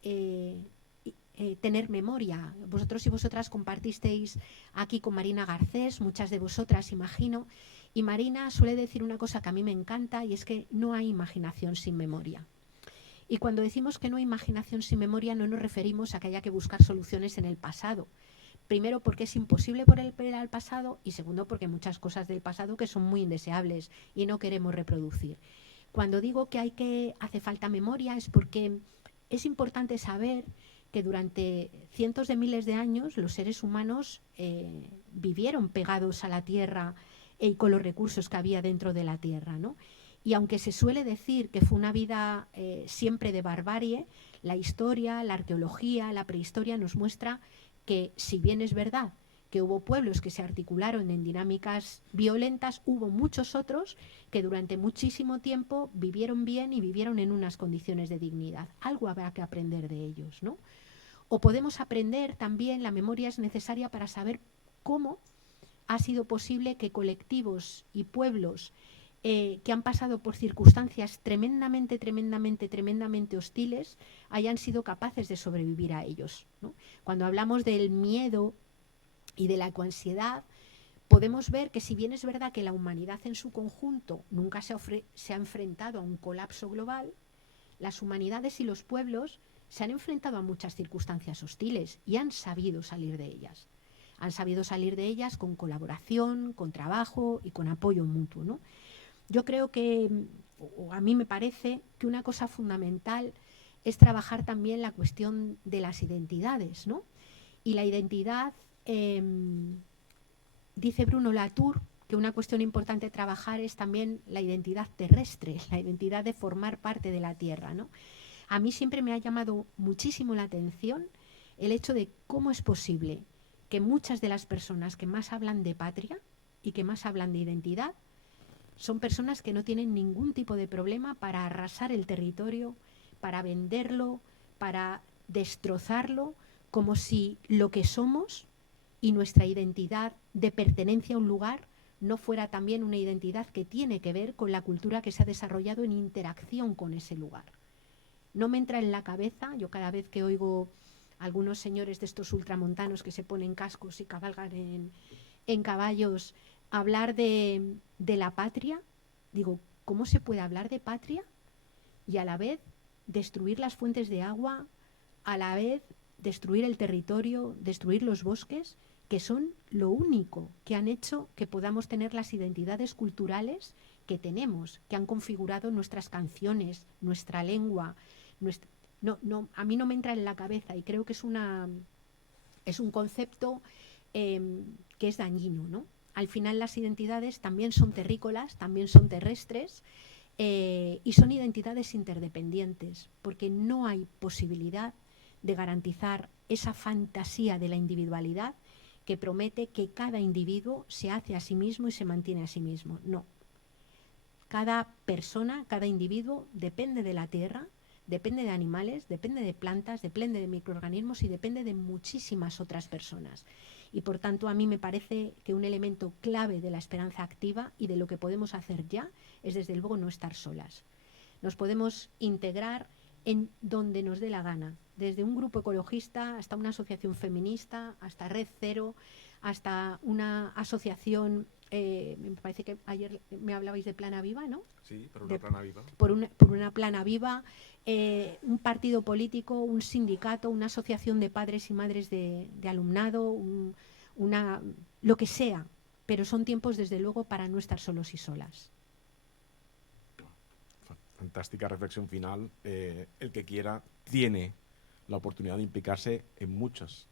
tener memoria. Vosotros y vosotras compartisteis aquí con Marina Garcés, muchas de vosotras imagino, y Marina suele decir una cosa que a mí me encanta, y es que no hay imaginación sin memoria. Y cuando decimos que no hay imaginación sin memoria no nos referimos a que haya que buscar soluciones en el pasado. Primero, porque es imposible volver al pasado, y segundo, porque hay muchas cosas del pasado que son muy indeseables y no queremos reproducir. Cuando digo que hace falta memoria es porque es importante saber que durante cientos de miles de años los seres humanos vivieron pegados a la tierra y con los recursos que había dentro de la tierra, ¿no? Y aunque se suele decir que fue una vida siempre de barbarie, la historia, la arqueología, la prehistoria nos muestra que, si bien es verdad que hubo pueblos que se articularon en dinámicas violentas, hubo muchos otros que durante muchísimo tiempo vivieron bien y vivieron en unas condiciones de dignidad. Algo habrá que aprender de ellos, ¿no? O podemos aprender también, la memoria es necesaria para saber cómo ha sido posible que colectivos y pueblos que han pasado por circunstancias tremendamente hostiles hayan sido capaces de sobrevivir a ellos, ¿no? Cuando hablamos del miedo y de la ecoansiedad, podemos ver que, si bien es verdad que la humanidad en su conjunto nunca se ha enfrentado a un colapso global, las humanidades y los pueblos se han enfrentado a muchas circunstancias hostiles y han sabido salir de ellas. Han sabido salir de ellas con colaboración, con trabajo y con apoyo mutuo, ¿no? Yo creo que, o a mí me parece, que una cosa fundamental es trabajar también la cuestión de las identidades, ¿no? Y la identidad, dice Bruno Latour, que una cuestión importante a trabajar es también la identidad terrestre, la identidad de formar parte de la Tierra, ¿no? A mí siempre me ha llamado muchísimo la atención el hecho de cómo es posible que muchas de las personas que más hablan de patria y que más hablan de identidad Son personas que no tienen ningún tipo de problema para arrasar el territorio, para venderlo, para destrozarlo, como si lo que somos y nuestra identidad de pertenencia a un lugar no fuera también una identidad que tiene que ver con la cultura que se ha desarrollado en interacción con ese lugar. No me entra en la cabeza, yo cada vez que oigo a algunos señores de estos ultramontanos que se ponen cascos y cabalgan en caballos, hablar de la patria, digo, ¿cómo se puede hablar de patria y a la vez destruir las fuentes de agua, a la vez destruir el territorio, destruir los bosques, que son lo único que han hecho que podamos tener las identidades culturales que tenemos, que han configurado nuestras canciones, nuestra lengua? A mí no me entra en la cabeza y creo que es un concepto que es dañino, ¿no? Al final las identidades también son terrícolas, también son terrestres, y son identidades interdependientes, porque no hay posibilidad de garantizar esa fantasía de la individualidad que promete que cada individuo se hace a sí mismo y se mantiene a sí mismo. No. Cada persona, cada individuo depende de la tierra, depende de animales, depende de plantas, depende de microorganismos y depende de muchísimas otras personas. Y por tanto a mí me parece que un elemento clave de la esperanza activa y de lo que podemos hacer ya es desde luego no estar solas. Nos podemos integrar en donde nos dé la gana, desde un grupo ecologista hasta una asociación feminista, hasta Red Cero, hasta una asociación, me parece que ayer me hablabais de Plana Viva, ¿no? Sí, por una Plana Viva. Por una Plana Viva, un partido político, un sindicato, una asociación de padres y madres de alumnado, lo que sea, pero son tiempos desde luego para no estar solos y solas. Fantástica reflexión final. El que quiera tiene la oportunidad de implicarse en muchas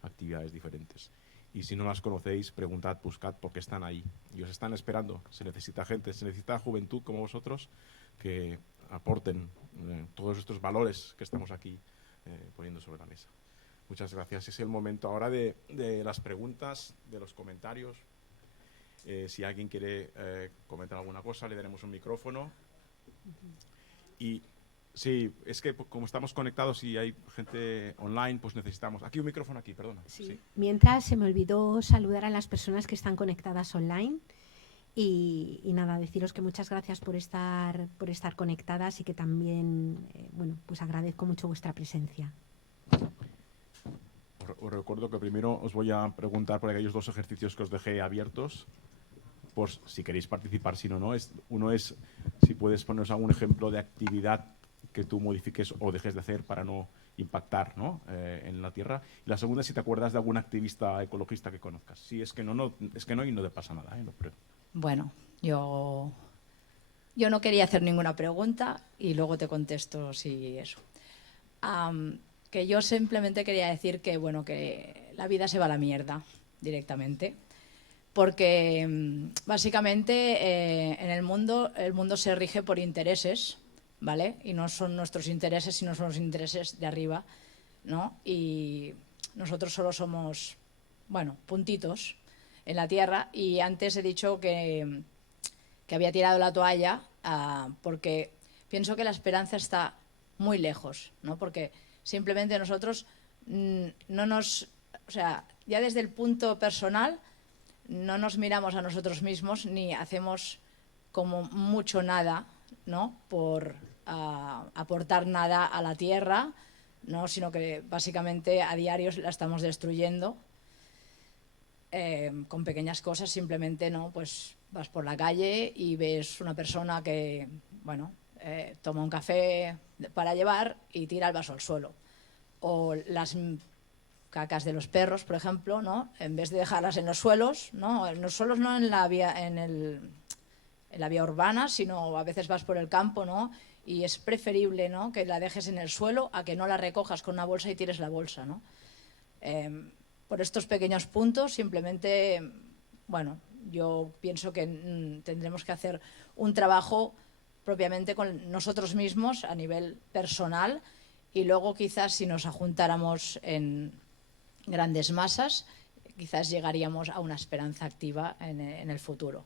actividades diferentes. Y si no las conocéis, preguntad, buscad, porque están ahí. Y os están esperando. Se necesita gente, se necesita juventud como vosotros que aporten todos estos valores que estamos aquí poniendo sobre la mesa. Muchas gracias. Es el momento ahora de las preguntas, de los comentarios. Si alguien quiere comentar alguna cosa, le daremos un micrófono. Y sí, es que como estamos conectados y hay gente online, pues necesitamos... Aquí un micrófono, aquí, perdona. Sí. Mientras se me olvidó saludar a las personas que están conectadas online y nada, deciros que muchas gracias por estar conectadas y que también, bueno, pues agradezco mucho vuestra presencia. Os recuerdo que primero os voy a preguntar por aquellos dos ejercicios que os dejé abiertos, pues si queréis participar, si no, no. Uno es si puedes poneros algún ejemplo de actividad que tú modifiques o dejes de hacer para no impactar, ¿no? En la tierra. Y la segunda, si te acuerdas de algún activista ecologista que conozcas. Si es que no y no te pasa nada, ¿eh? Bueno, yo no quería hacer ninguna pregunta y luego te contesto si eso. Que yo simplemente quería decir que, bueno, que la vida se va a la mierda directamente. Porque básicamente en el mundo se rige por intereses, ¿vale? Y no son nuestros intereses, sino son los intereses de arriba, ¿no? Y nosotros solo somos, bueno, puntitos en la tierra. Y antes he dicho que había tirado la toalla porque pienso que la esperanza está muy lejos, ¿no? Porque simplemente nosotros o sea, ya desde el punto personal, no nos miramos a nosotros mismos ni hacemos como mucho nada, ¿no? Por aportar nada a la tierra, ¿no? Sino que básicamente a diario la estamos destruyendo con pequeñas cosas. Simplemente, ¿no? Pues vas por la calle y ves una persona que, bueno, toma un café para llevar y tira el vaso al suelo. O las cacas de los perros, por ejemplo, ¿no? En vez de dejarlas en los suelos, ¿no? En los suelos no en la vía, en la vía urbana, sino a veces vas por el campo, ¿no? Y es preferible, ¿no? Que la dejes en el suelo a que no la recojas con una bolsa y tires la bolsa, ¿no? Por estos pequeños puntos, simplemente, bueno, yo pienso que tendremos que hacer un trabajo propiamente con nosotros mismos a nivel personal y luego quizás si nos ajuntáramos en grandes masas, quizás llegaríamos a una esperanza activa en el futuro,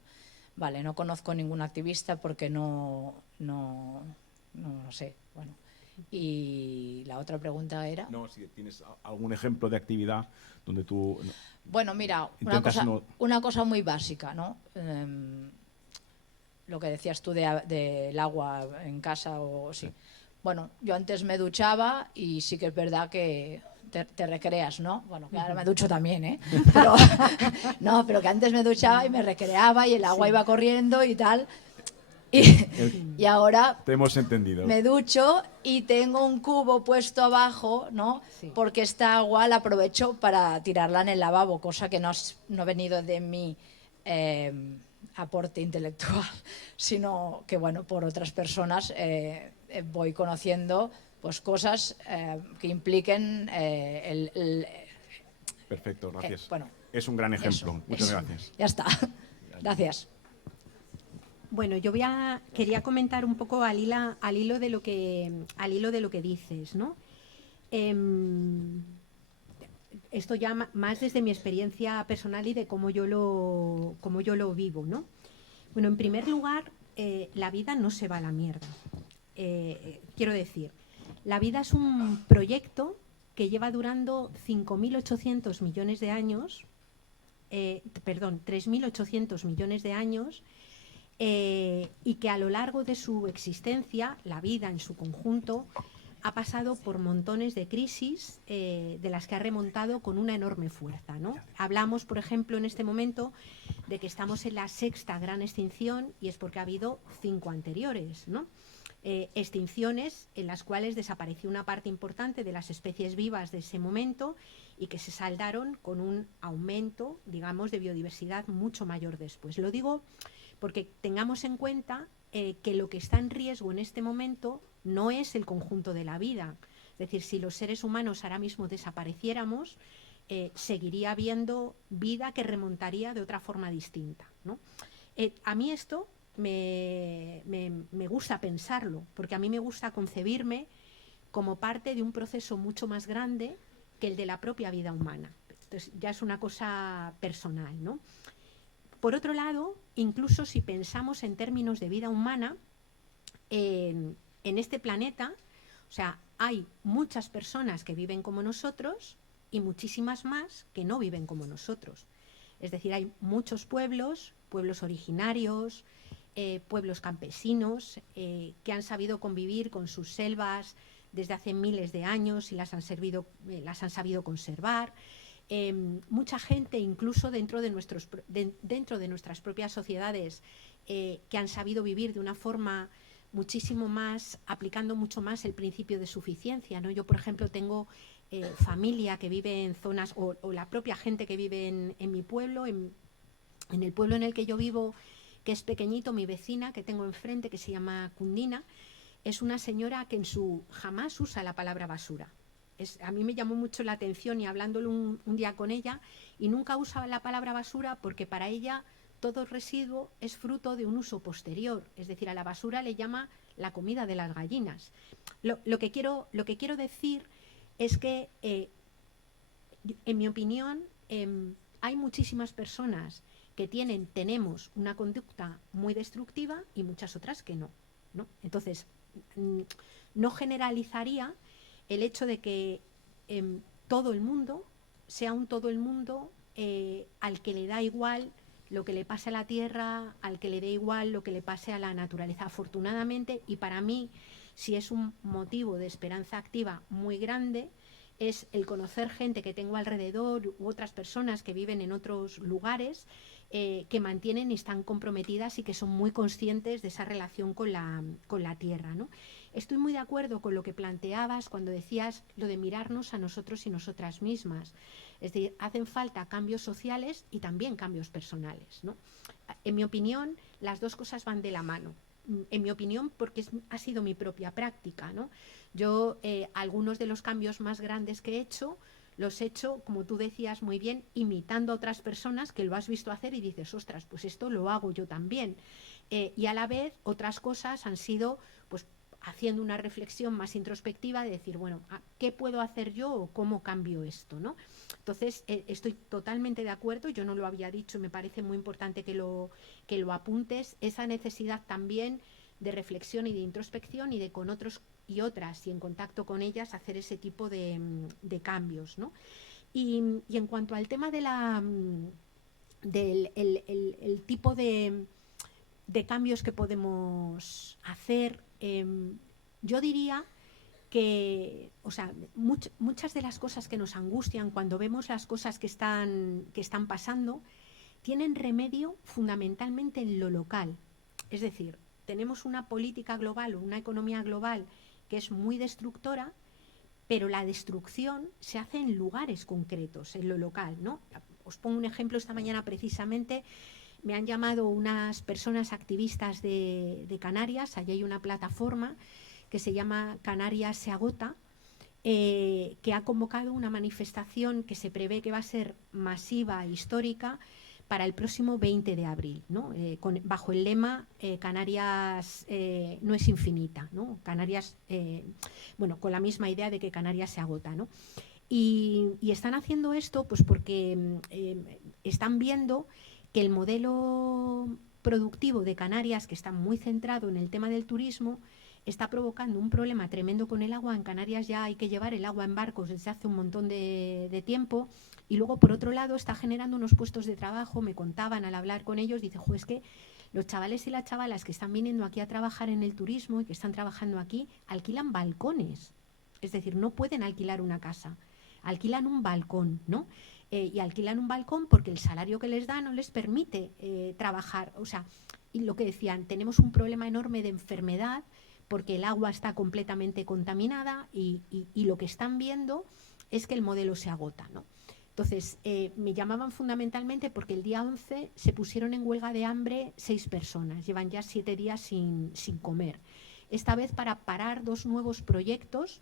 Vale, no conozco ningún activista porque no sé. Bueno, y la otra pregunta era... No, si tienes algún ejemplo de actividad donde tú... Bueno, mira, intentas una cosa muy básica, ¿no? Lo que decías tú del agua en casa o sí. Bueno, yo antes me duchaba y sí que es verdad que te recreas, ¿no? Bueno, que ahora me ducho también, ¿eh? Pero, no, pero que antes me duchaba y me recreaba y el agua iba corriendo y tal. Y ahora Te hemos entendido. me ducho y tengo un cubo puesto abajo, ¿no? Sí. Porque esta agua la aprovecho para tirarla en el lavabo, cosa que no ha venido de mi aporte intelectual, sino que, bueno, por otras personas voy conociendo pues cosas que impliquen Perfecto, gracias. bueno, es un gran ejemplo. Muchas gracias. Ya está. Gracias. Bueno, quería comentar un poco al hilo de lo que dices, ¿no? Esto ya más desde mi experiencia personal y de cómo yo lo vivo, ¿no? Bueno, en primer lugar, la vida no se va a la mierda. Quiero decir, la vida es un proyecto que lleva durando 5.800 millones de años, 3.800 millones de años, y que a lo largo de su existencia, la vida en su conjunto, ha pasado por montones de crisis de las que ha remontado con una enorme fuerza, ¿no? Hablamos, por ejemplo, en este momento de que estamos en la sexta gran extinción y es porque ha habido 5 anteriores, ¿no? Extinciones en las cuales desapareció una parte importante de las especies vivas de ese momento y que se saldaron con un aumento, digamos, de biodiversidad mucho mayor después. Lo digo porque tengamos en cuenta que lo que está en riesgo en este momento no es el conjunto de la vida. Es decir, si los seres humanos ahora mismo desapareciéramos, seguiría habiendo vida que remontaría de otra forma distinta, ¿no? A mí esto me gusta pensarlo, porque a mí me gusta concebirme como parte de un proceso mucho más grande que el de la propia vida humana. Entonces ya es una cosa personal, ¿no? Por otro lado, incluso si pensamos en términos de vida humana, en este planeta, o sea, hay muchas personas que viven como nosotros y muchísimas más que no viven como nosotros. Es decir, hay muchos pueblos originarios, pueblos campesinos que han sabido convivir con sus selvas desde hace miles de años y las han sabido conservar. Mucha gente, incluso dentro de nuestras propias sociedades, que han sabido vivir de una forma muchísimo más, aplicando mucho más el principio de suficiencia, ¿no? Yo, por ejemplo, tengo familia que vive en zonas, o la propia gente que vive en mi pueblo, en el pueblo en el que yo vivo, que es pequeñito, mi vecina que tengo enfrente, que se llama Cundina, es una señora que jamás usa la palabra basura. A mí me llamó mucho la atención y hablándolo un día con ella, y nunca usaba la palabra basura porque para ella todo residuo es fruto de un uso posterior. Es decir, a la basura le llama la comida de las gallinas. Lo que quiero decir es que, en mi opinión, hay muchísimas personas que tenemos una conducta muy destructiva y muchas otras que no, ¿no? Entonces, no generalizaría el hecho de que todo el mundo sea todo el mundo al que le da igual lo que le pase a la tierra, al que le dé igual lo que le pase a la naturaleza. Afortunadamente, y para mí, si es un motivo de esperanza activa muy grande, es el conocer gente que tengo alrededor u otras personas que viven en otros lugares que mantienen y están comprometidas y que son muy conscientes de esa relación con la tierra, ¿no? Estoy muy de acuerdo con lo que planteabas cuando decías lo de mirarnos a nosotros y nosotras mismas. Es decir, hacen falta cambios sociales y también cambios personales, ¿no? En mi opinión, las dos cosas van de la mano. En mi opinión, porque ha sido mi propia práctica, ¿no? Yo, algunos de los cambios más grandes que he hecho, los he hecho, como tú decías muy bien, imitando a otras personas que lo has visto hacer y dices, ostras, pues esto lo hago yo también. Y a la vez, otras cosas han sido, pues, haciendo una reflexión más introspectiva de decir, bueno, ¿qué puedo hacer yo o cómo cambio esto, ¿no? Entonces, estoy totalmente de acuerdo, yo no lo había dicho, me parece muy importante que lo apuntes, esa necesidad también de reflexión y de introspección y de con otros y otras y en contacto con ellas hacer ese tipo de cambios, ¿no? Y en cuanto al tema de del el tipo de cambios que podemos hacer, yo diría que, o sea, muchas de las cosas que nos angustian cuando vemos las cosas que están pasando tienen remedio fundamentalmente en lo local. Es decir, tenemos una política global o una economía global que es muy destructora, pero la destrucción se hace en lugares concretos, en lo local, ¿no? Os pongo un ejemplo, esta mañana precisamente me han llamado unas personas activistas de Canarias, allí hay una plataforma que se llama Canarias se agota, que ha convocado una manifestación que se prevé que va a ser masiva, histórica, para el próximo 20 de abril, ¿no? Bajo el lema Canarias no es infinita, ¿no? Canarias, bueno, con la misma idea de que Canarias se agota, ¿no? Y están haciendo esto pues porque están viendo que el modelo productivo de Canarias, que está muy centrado en el tema del turismo, está provocando un problema tremendo con el agua. En Canarias ya hay que llevar el agua en barcos desde hace un montón de tiempo. Y luego, por otro lado, está generando unos puestos de trabajo. Me contaban al hablar con ellos, dice, es que los chavales y las chavalas que están viniendo aquí a trabajar en el turismo y que están trabajando aquí, alquilan balcones. Es decir, no pueden alquilar una casa, alquilan un balcón, ¿no? Y alquilan un balcón porque el salario que les da no les permite trabajar. O sea, y lo que decían, tenemos un problema enorme de enfermedad porque el agua está completamente contaminada y lo que están viendo es que el modelo se agota, ¿no? Entonces, me llamaban fundamentalmente porque el día 11 se pusieron en huelga de hambre 6 personas, llevan ya 7 días sin comer. Esta vez para parar 2 nuevos proyectos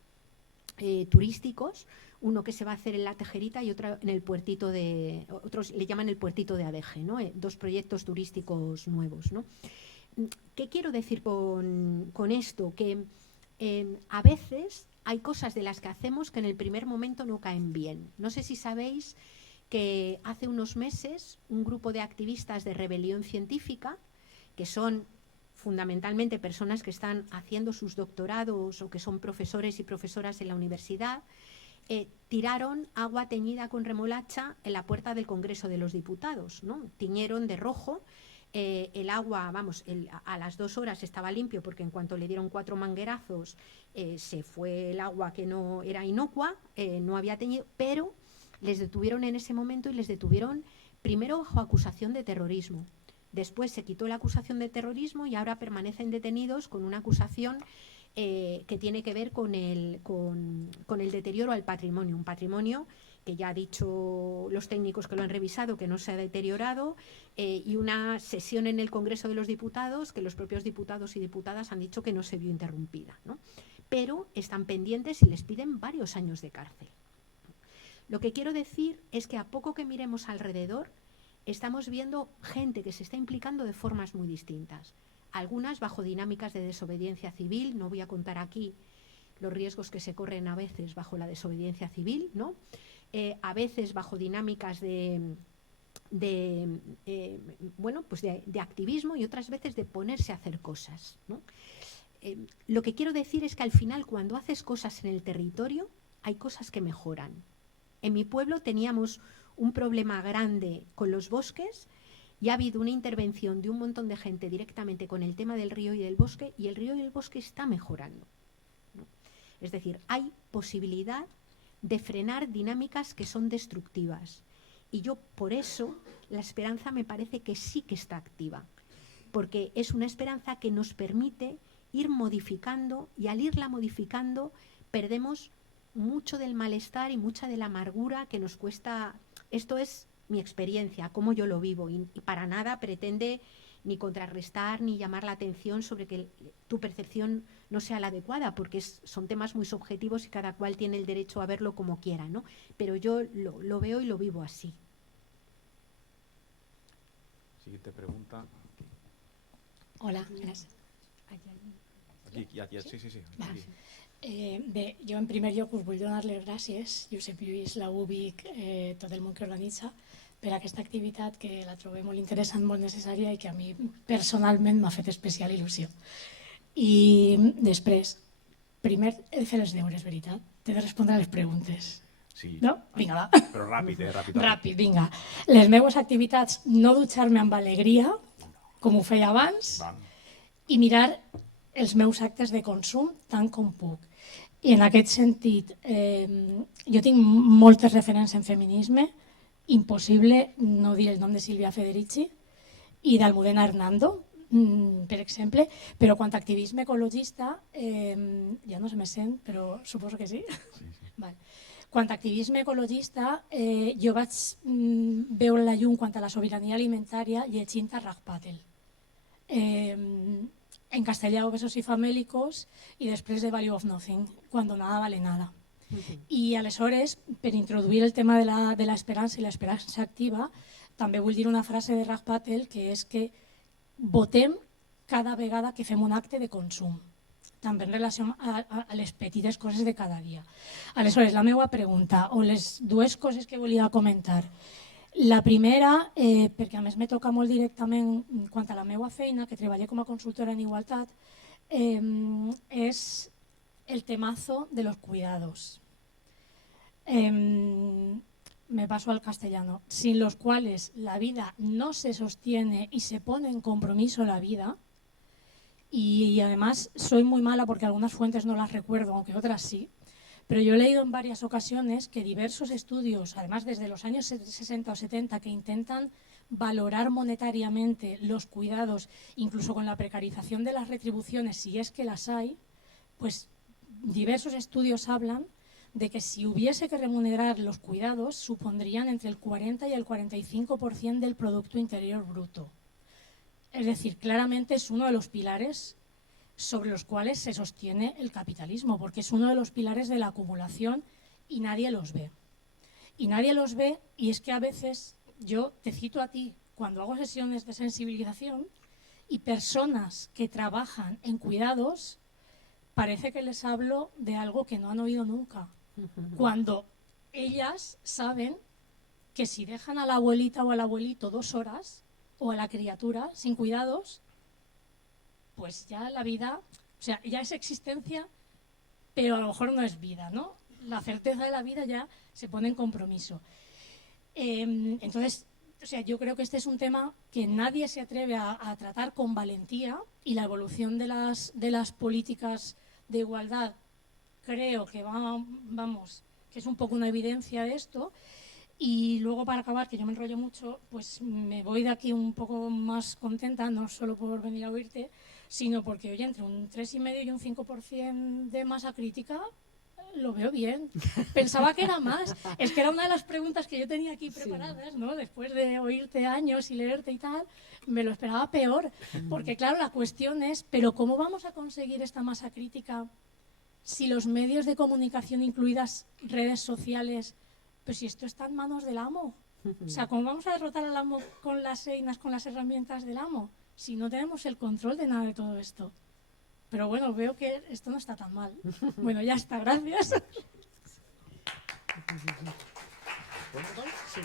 turísticos, uno que se va a hacer en La Tejerita y otro en el puertito de, otros le llaman el puertito de Adeje, ¿no? 2 proyectos turísticos nuevos, ¿no? ¿Qué quiero decir con esto? Que a veces hay cosas de las que hacemos que en el primer momento no caen bien. No sé si sabéis que hace unos meses un grupo de activistas de Rebelión Científica, que son fundamentalmente personas que están haciendo sus doctorados o que son profesores y profesoras en la universidad, tiraron agua teñida con remolacha en la puerta del Congreso de los Diputados, ¿no? Tiñeron de rojo. El agua, vamos, a las 2 horas estaba limpio porque en cuanto le dieron 4 manguerazos se fue el agua que no era inocua, no había teñido, pero les detuvieron en ese momento y les detuvieron primero bajo acusación de terrorismo. Después se quitó la acusación de terrorismo y ahora permanecen detenidos con una acusación que tiene que ver con el deterioro al patrimonio, un patrimonio que ya ha dicho los técnicos que lo han revisado que no se ha deteriorado, y una sesión en el Congreso de los Diputados que los propios diputados y diputadas han dicho que no se vio interrumpida, ¿no? Pero están pendientes y les piden varios años de cárcel. Lo que quiero decir es que a poco que miremos alrededor, estamos viendo gente que se está implicando de formas muy distintas. Algunas bajo dinámicas de desobediencia civil, no voy a contar aquí los riesgos que se corren a veces bajo la desobediencia civil, ¿no? A veces bajo dinámicas de activismo y otras veces de ponerse a hacer cosas, ¿no? Lo que quiero decir es que al final cuando haces cosas en el territorio hay cosas que mejoran. En mi pueblo teníamos un problema grande con los bosques y ha habido una intervención de un montón de gente directamente con el tema del río y del bosque, y el río y el bosque está mejorando, ¿no? Es decir, hay posibilidad de frenar dinámicas que son destructivas. Y yo por eso la esperanza me parece que sí que está activa, porque es una esperanza que nos permite ir modificando, y al irla modificando perdemos mucho del malestar y mucha de la amargura que nos cuesta. Esto es mi experiencia, cómo yo lo vivo, y para nada pretende ni contrarrestar ni llamar la atención sobre que tu percepción no sea la adecuada, porque son temas muy subjetivos y cada cual tiene el derecho a verlo como quiera, ¿no? Pero yo lo veo y lo vivo así. Siguiente pregunta. Hola, gracias. aquí, sí. Vale. Bé, jo en primer lloc us vull donar les gràcies, Josep Lluís, la UBIC, tot el món que organitza, per aquesta activitat que la trobem molt interessant, molt necessària i que a mi personalment m'ha fet especial il·lusió. I després, primer he de fer els deures, veritat? T'he de respondre a les preguntes. Sí. No? Vinga, va. Però ràpid, Ràpid, vinga. Les meves activitats, no dutxar-me amb alegria, com ho feia abans, i mirar els meus actes de consum tant com puc. I en aquest sentit, jo tinc moltes referents en feminisme, impossible no dir el nom de Silvia Federici i d'Almudena Hernando, per exemple, però quant a activisme ecologista, ja no se me sent, però suposo que sí. Vale. Quant a activisme ecologista, jo vaig veure la llum quant a la sobirania alimentària llegint a Raj Patel. En castellà, Obesos y Famélicos, i després de Value of Nothing, Cuando nada vale nada. I aleshores, per introduir el tema de l'esperança i l'esperança activa, també vull dir una frase de Raj Patel, que és que votem cada vegada que fem un acte de consum, també en relació a les petites coses de cada dia. Aleshores, la meva pregunta, o les dues coses que volia comentar. La primera, perquè a més me toca molt directament quant a la meva feina, que treballé com a consultora en igualtat, és el temazo de los cuidados. Me paso al castellano. Sin los cuales la vida no se sostiene y se pone en compromiso la vida. Y además soy muy mala porque algunas fuentes no las recuerdo, aunque otras sí. Pero yo he leído en varias ocasiones que diversos estudios, además desde los años 60 o 70, que intentan valorar monetariamente los cuidados, incluso con la precarización de las retribuciones, si es que las hay, pues diversos estudios hablan de que si hubiese que remunerar los cuidados, supondrían entre el 40 y el 45% del Producto Interior Bruto. Es decir, claramente es uno de los pilares sobre los cuales se sostiene el capitalismo, porque es uno de los pilares de la acumulación y nadie los ve. Y nadie los ve, y es que a veces, yo te cito a ti, cuando hago sesiones de sensibilización y personas que trabajan en cuidados, parece que les hablo de algo que no han oído nunca, cuando ellas saben que si dejan a la abuelita o al abuelito 2 horas, o a la criatura sin cuidados, pues ya la vida, o sea, ya es existencia, pero a lo mejor no es vida, ¿no? La certeza de la vida ya se pone en compromiso. Entonces, o sea, yo creo que este es un tema que nadie se atreve a tratar con valentía, y la evolución de las políticas de igualdad creo que vamos, que es un poco una evidencia de esto. Y luego, para acabar, que yo me enrollo mucho, pues me voy de aquí un poco más contenta, no solo por venir a oírte, sino porque, oye, entre un 3,5 y un 5% de masa crítica, lo veo bien. Pensaba que era más. Es que era una de las preguntas que yo tenía aquí preparadas, ¿no? Después de oírte años y leerte y tal, me lo esperaba peor. Porque, claro, la cuestión es, ¿pero cómo vamos a conseguir esta masa crítica si los medios de comunicación, incluidas redes sociales, pues si esto está en manos del amo? O sea, ¿cómo vamos a derrotar al amo con las herramientas del amo, si no tenemos el control de nada de todo esto? Pero bueno, veo que esto no está tan mal. Bueno, ya está, gracias. Sí.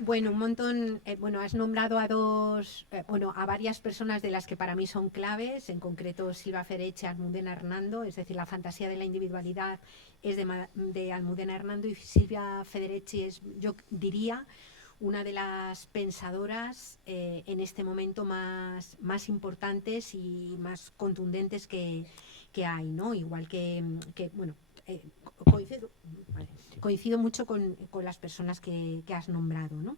Bueno, un montón, has nombrado a varias personas de las que para mí son claves, en concreto Silvia Federici, Almudena Hernando, es decir, la fantasía de la individualidad es de Almudena Hernando, y Silvia Federici es, yo diría, una de las pensadoras en este momento más importantes y más contundentes que hay, ¿no? Igual que coincido mucho con las personas que has nombrado, ¿no?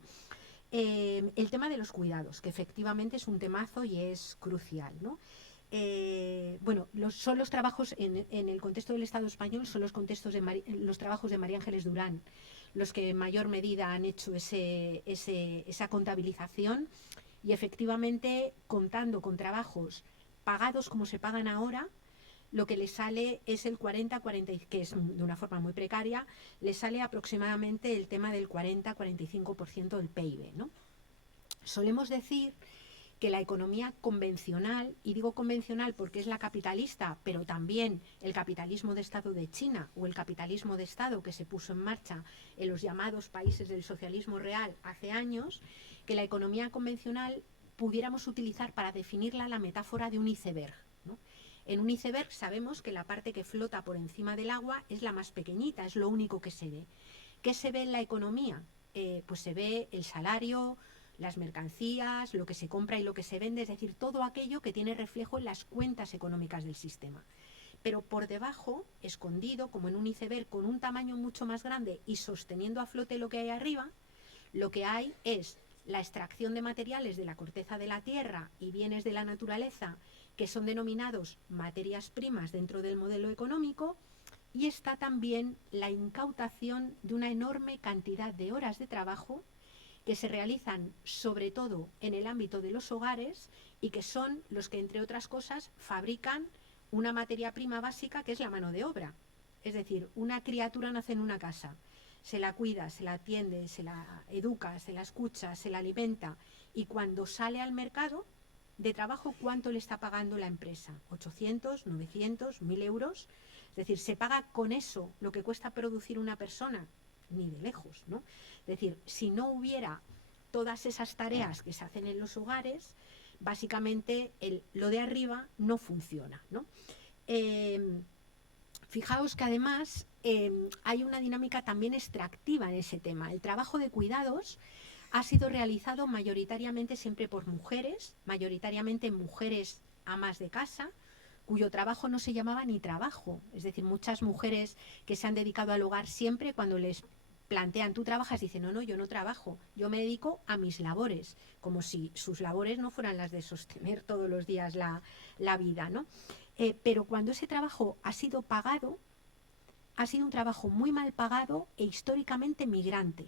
El tema de los cuidados, que efectivamente es un temazo y es crucial, ¿no? Son los trabajos en el contexto del Estado español, son los trabajos de María Ángeles Durán los que en mayor medida han hecho esa contabilización, y efectivamente, contando con trabajos pagados como se pagan ahora, lo que les sale es el 40-40, que es de una forma muy precaria, les sale aproximadamente el tema del 40-45% del PIB, ¿no? Solemos decir que la economía convencional, y digo convencional porque es la capitalista, pero también el capitalismo de Estado de China o el capitalismo de Estado que se puso en marcha en los llamados países del socialismo real hace años, que la economía convencional pudiéramos utilizar para definirla la metáfora de un iceberg, ¿no? En un iceberg sabemos que la parte que flota por encima del agua es la más pequeñita, es lo único que se ve. ¿Qué se ve en la economía? Pues se ve el salario, las mercancías, lo que se compra y lo que se vende, es decir, todo aquello que tiene reflejo en las cuentas económicas del sistema. Pero por debajo, escondido, como en un iceberg con un tamaño mucho más grande y sosteniendo a flote lo que hay arriba, lo que hay es la extracción de materiales de la corteza de la tierra y bienes de la naturaleza que son denominados materias primas dentro del modelo económico, y está también la incautación de una enorme cantidad de horas de trabajo que se realizan sobre todo en el ámbito de los hogares y que son los que, entre otras cosas, fabrican una materia prima básica que es la mano de obra. Es decir, una criatura nace en una casa, se la cuida, se la atiende, se la educa, se la escucha, se la alimenta, y cuando sale al mercado de trabajo, ¿cuánto le está pagando la empresa? 800, 900, 1000 euros. Es decir, ¿se paga con eso lo que cuesta producir una persona? Ni de lejos, ¿no? Es decir, si no hubiera todas esas tareas que se hacen en los hogares, básicamente lo de arriba no funciona, ¿no? Fijaos que además hay una dinámica también extractiva en ese tema. El trabajo de cuidados ha sido realizado mayoritariamente siempre por mujeres, mayoritariamente mujeres amas de casa, cuyo trabajo no se llamaba ni trabajo. Es decir, muchas mujeres que se han dedicado al hogar siempre, cuando les plantean, ¿tú trabajas? Dicen, no, yo no trabajo, yo me dedico a mis labores, como si sus labores no fueran las de sostener todos los días la vida, ¿no? Pero cuando ese trabajo ha sido pagado, ha sido un trabajo muy mal pagado e históricamente migrante.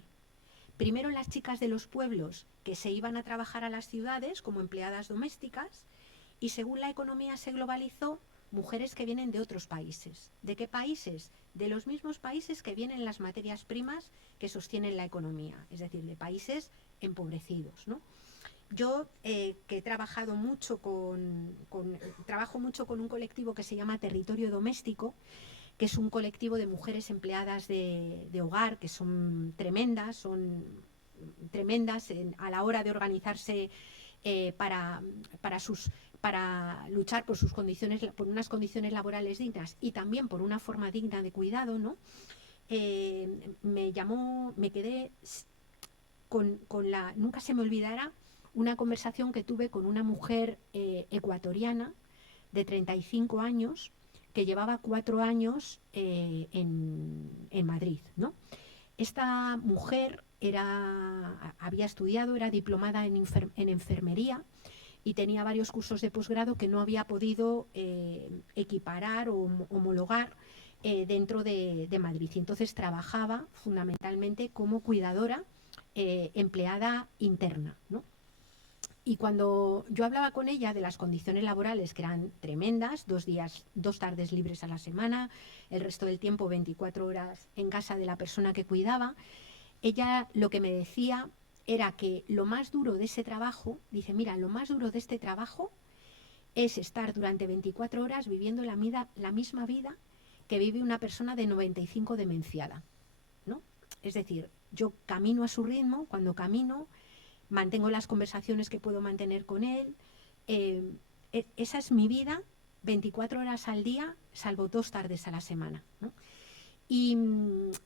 Primero las chicas de los pueblos que se iban a trabajar a las ciudades como empleadas domésticas, y según la economía se globalizó, mujeres que vienen de otros países. ¿De qué países? De los mismos países que vienen las materias primas que sostienen la economía, es decir, de países empobrecidos, ¿no? Yo que he trabajado mucho trabajo mucho con un colectivo que se llama Territorio Doméstico, que es un colectivo de mujeres empleadas de hogar que son tremendas a la hora de organizarse para luchar por sus condiciones, por unas condiciones laborales dignas y también por una forma digna de cuidado, ¿no? Me quedé nunca se me olvidará una conversación que tuve con una mujer ecuatoriana de 35 años que llevaba 4 años en Madrid, ¿no? Esta mujer había estudiado, era diplomada en enfermería y tenía varios cursos de posgrado que no había podido equiparar o homologar dentro de Madrid. Y entonces trabajaba fundamentalmente como cuidadora empleada interna, ¿no? Y cuando yo hablaba con ella de las condiciones laborales, que eran tremendas, 2 tardes libres a la semana, el resto del tiempo 24 horas en casa de la persona que cuidaba, ella lo que me decía era que lo más duro de ese trabajo, dice, mira, lo más duro de este trabajo es estar durante 24 horas viviendo la misma vida que vive una persona de 95 demenciada, ¿no? Es decir, yo camino a su ritmo, cuando camino mantengo las conversaciones que puedo mantener con él, esa es mi vida 24 horas al día, salvo 2 tardes a la semana, ¿no? Y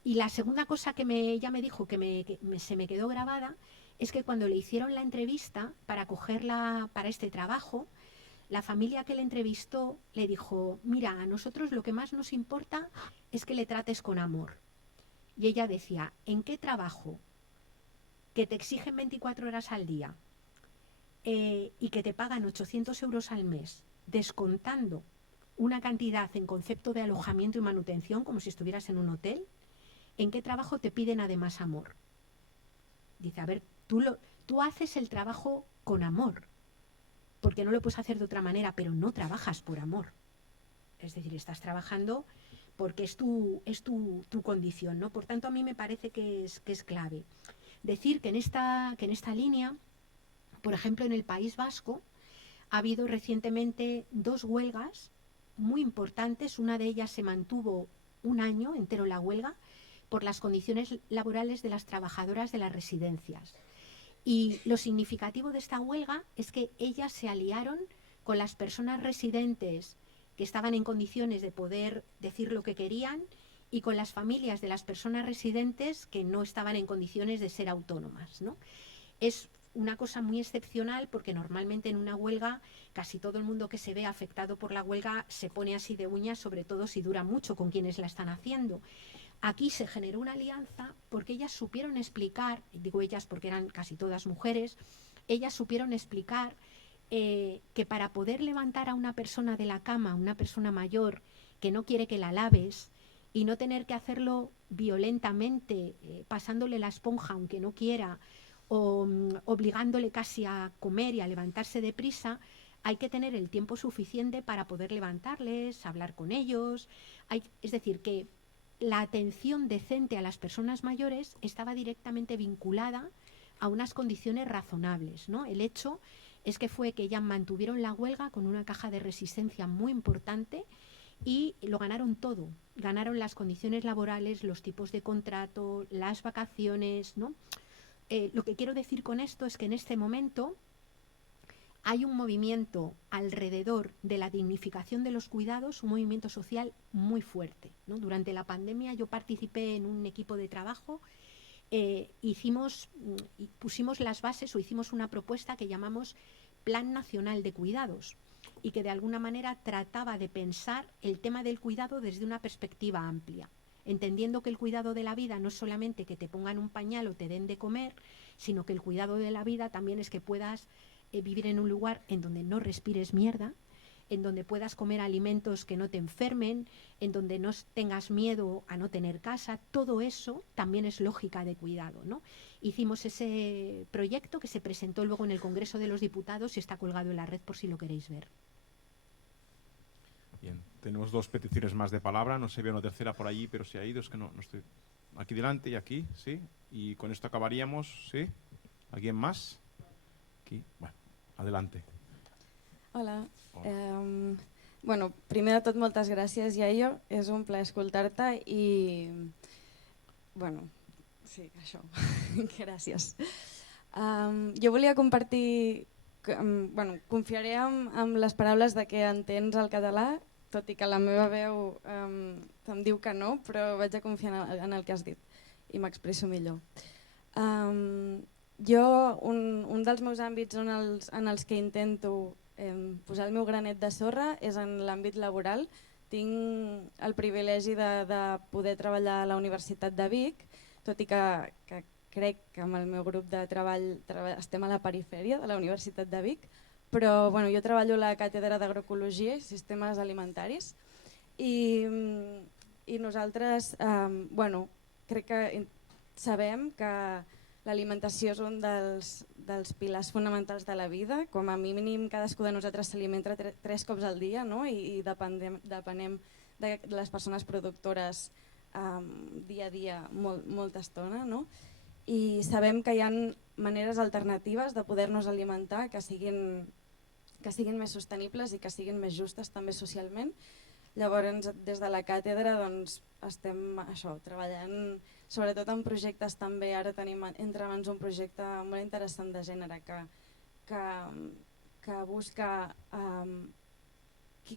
la segunda cosa que ella me dijo que se me quedó grabada es que cuando le hicieron la entrevista para cogerla para este trabajo, la familia que le entrevistó le dijo, mira, a nosotros lo que más nos importa es que le trates con amor. Y ella decía, ¿en qué trabajo que te exigen 24 horas al día y que te pagan 800 euros al mes, descontando una cantidad en concepto de alojamiento y manutención como si estuvieras en un hotel, ¿en qué trabajo te piden además amor? Dice, a ver, tú haces el trabajo con amor, porque no lo puedes hacer de otra manera, pero no trabajas por amor. Es decir, estás trabajando porque es tu condición, ¿no? Por tanto, a mí me parece que es clave decir que en esta línea Por ejemplo, en el País Vasco ha habido recientemente 2 huelgas muy importantes. Una de ellas se mantuvo un año entero la huelga por las condiciones laborales de las trabajadoras de las residencias. Y lo significativo de esta huelga es que ellas se aliaron con las personas residentes que estaban en condiciones de poder decir lo que querían y con las familias de las personas residentes que no estaban en condiciones de ser autónomas, ¿no? Es una cosa muy excepcional porque normalmente en una huelga casi todo el mundo que se ve afectado por la huelga se pone así de uñas, sobre todo si dura mucho con quienes la están haciendo. Aquí se generó una alianza porque ellas supieron explicar, digo ellas porque eran casi todas mujeres, ellas supieron explicar que para poder levantar a una persona de la cama, una persona mayor que no quiere que la laves y no tener que hacerlo violentamente, pasándole la esponja aunque no quiera, o obligándole casi a comer y a levantarse deprisa, hay que tener el tiempo suficiente para poder levantarles, hablar con ellos. Es decir, que la atención decente a las personas mayores estaba directamente vinculada a unas condiciones razonables, ¿no? El hecho es que fue que ellas mantuvieron la huelga con una caja de resistencia muy importante y lo ganaron todo. Ganaron las condiciones laborales, los tipos de contrato, las vacaciones, ¿no? Lo que quiero decir con esto es que en este momento hay un movimiento alrededor de la dignificación de los cuidados, un movimiento social muy fuerte, ¿no? Durante la pandemia yo participé en un equipo de trabajo, pusimos las bases o hicimos una propuesta que llamamos Plan Nacional de Cuidados y que de alguna manera trataba de pensar el tema del cuidado desde una perspectiva amplia, entendiendo que el cuidado de la vida no es solamente que te pongan un pañal o te den de comer, sino que el cuidado de la vida también es que puedas vivir en un lugar en donde no respires mierda, en donde puedas comer alimentos que no te enfermen, en donde no tengas miedo a no tener casa. Todo eso también es lógica de cuidado, ¿no? Hicimos ese proyecto que se presentó luego en el Congreso de los Diputados y está colgado en la red por si lo queréis ver. Bien, tenemos 2 peticiones más de palabra, no se ve una tercera por allí, pero se ha ido, es que no estoy... Aquí delante y aquí, ¿sí? Y con esto acabaríamos, ¿sí? ¿Alguien más? Aquí, bueno, adelante. Hola. Bueno, primer de tot, moltes gràcies, Iaio. És un plaer escoltar-te i... Bueno, sí, això. Gràcies. Jo volia compartir... Bueno, confiaré en les paraules de que entens el català, tot i que la meva veu em diu que no, però vaig a confiar en el que has dit i m'expresso millor. Jo, un dels meus àmbits en els que intento posar el meu granet de sorra és en l'àmbit laboral. Tinc el privilegi de poder treballar a la Universitat de Vic, tot i que crec que amb el meu grup de treball estem a la perifèria de la Universitat de Vic, però bueno, jo treballo a la càtedra d'Agroecologia i Sistemes Alimentaris i nosaltres crec que sabem que l'alimentació és un dels pilars fonamentals de la vida. Com a mínim cadascú de nosaltres s'alimenta 3 cops al dia, no? I depenem de les persones productores dia a dia molta estona, no? I sabem que hi ha maneres alternatives de poder-nos alimentar que siguin més sostenibles i que siguin més justes també socialment. Llavors, des de la càtedra estem treballant sobretot en projectes també. Ara tenim entre mans un projecte molt interessant de gènere que busca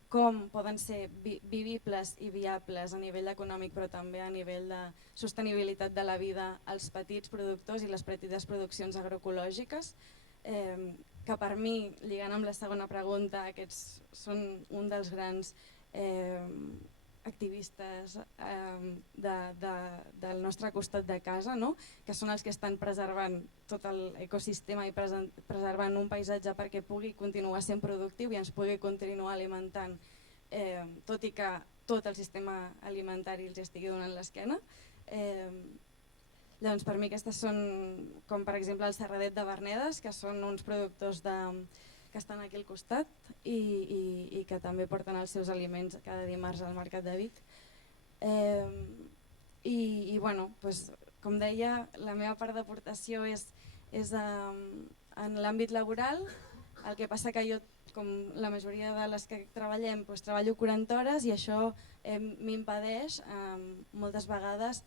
com poden ser vivibles i viables a nivell econòmic, però també a nivell de sostenibilitat de la vida als petits productors i les petites produccions agroecològiques, que per mi, lligant amb la segona pregunta, aquests són un dels grans activistes del nostre costat de casa, no? Que són els que estan preservant tot l'ecosistema i preservant un paisatge perquè pugui continuar sent productiu i ens pugui continuar alimentant, tot i que tot el sistema alimentari els estigui donant l'esquena. Llavors, per mi aquestes són, com per exemple el Serradet de Vernedes, que són uns productors que estan aquí al costat i que també porten els seus aliments cada dimarts al Mercat de Vic. I bueno, com deia, la meva part d'aportació és en l'àmbit laboral, el que passa que jo, com la majoria de les que treballem, doncs treballo 40 hores i això m'impedeix moltes vegades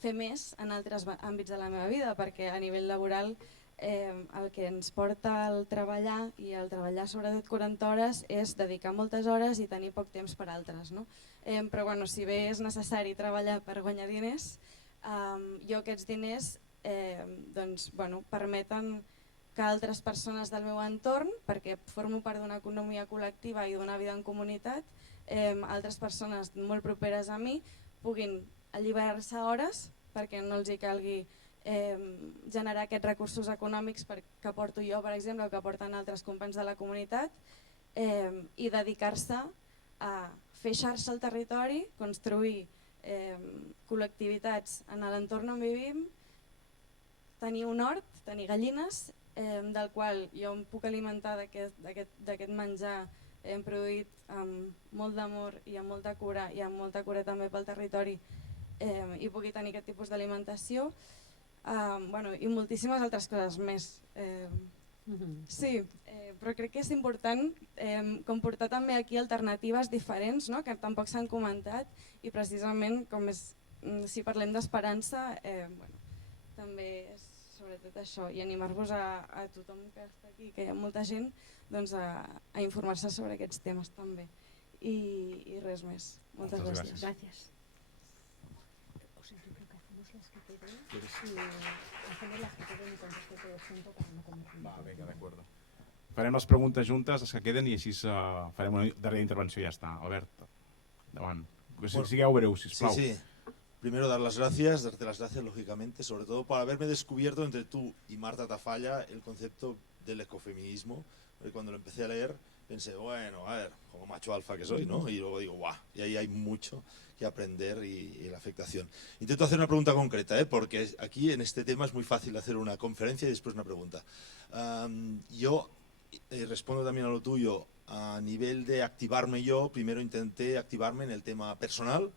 fer més en altres àmbits de la meva vida, perquè a nivell laboral el que ens porta al treballar, i el treballar sobretot 40 hores, és dedicar moltes hores i tenir poc temps per altres. No? Però bueno, si bé és necessari treballar per guanyar diners, jo aquests diners doncs, bueno, permeten que altres persones del meu entorn, perquè formo part d'una economia col·lectiva i d'una vida en comunitat, altres persones molt properes a mi puguin alliberar-se hores perquè no els hi calgui generar aquests recursos econòmics que porto jo, per exemple, o que porten altres companys de la comunitat, i dedicar-se a fer xarxa al territori, construir col·lectivitats en l'entorn on vivim, tenir un hort, tenir gallines, del qual jo em puc alimentar d'aquest menjar produït amb molt d'amor i amb molta cura, i amb molta cura també pel territori, i pugui tenir aquest tipus d'alimentació, i moltíssimes altres coses més. Sí, però crec que és important com portar també aquí alternatives diferents, que tampoc s'han comentat, i precisament si parlem d'esperança, també és sobretot això, i animar-vos a tothom que està aquí, que hi ha molta gent, doncs a informar-se sobre aquests temes també. I res més. Moltes gràcies. Gràcies. José, yo creo que hacemos las que queden y contesto todo junto para no confundir. Va, vinga, d'acord. Farem les preguntes juntes, les que queden, i així farem una darrera intervenció i ja està. Albert, endavant. Sigueu breu, sisplau. Sí. Primero darte las gracias, lógicamente, sobre todo por haberme descubierto entre tú y Marta Tafalla el concepto del ecofeminismo, porque cuando lo empecé a leer pensé, bueno, a ver, como macho alfa que soy, ¿no? Y luego digo, guau, y ahí hay mucho que aprender y la afectación. Intento hacer una pregunta concreta, porque aquí en este tema es muy fácil hacer una conferencia y después una pregunta. Yo respondo también a lo tuyo, a nivel de activarme yo, primero intenté activarme en el tema personal,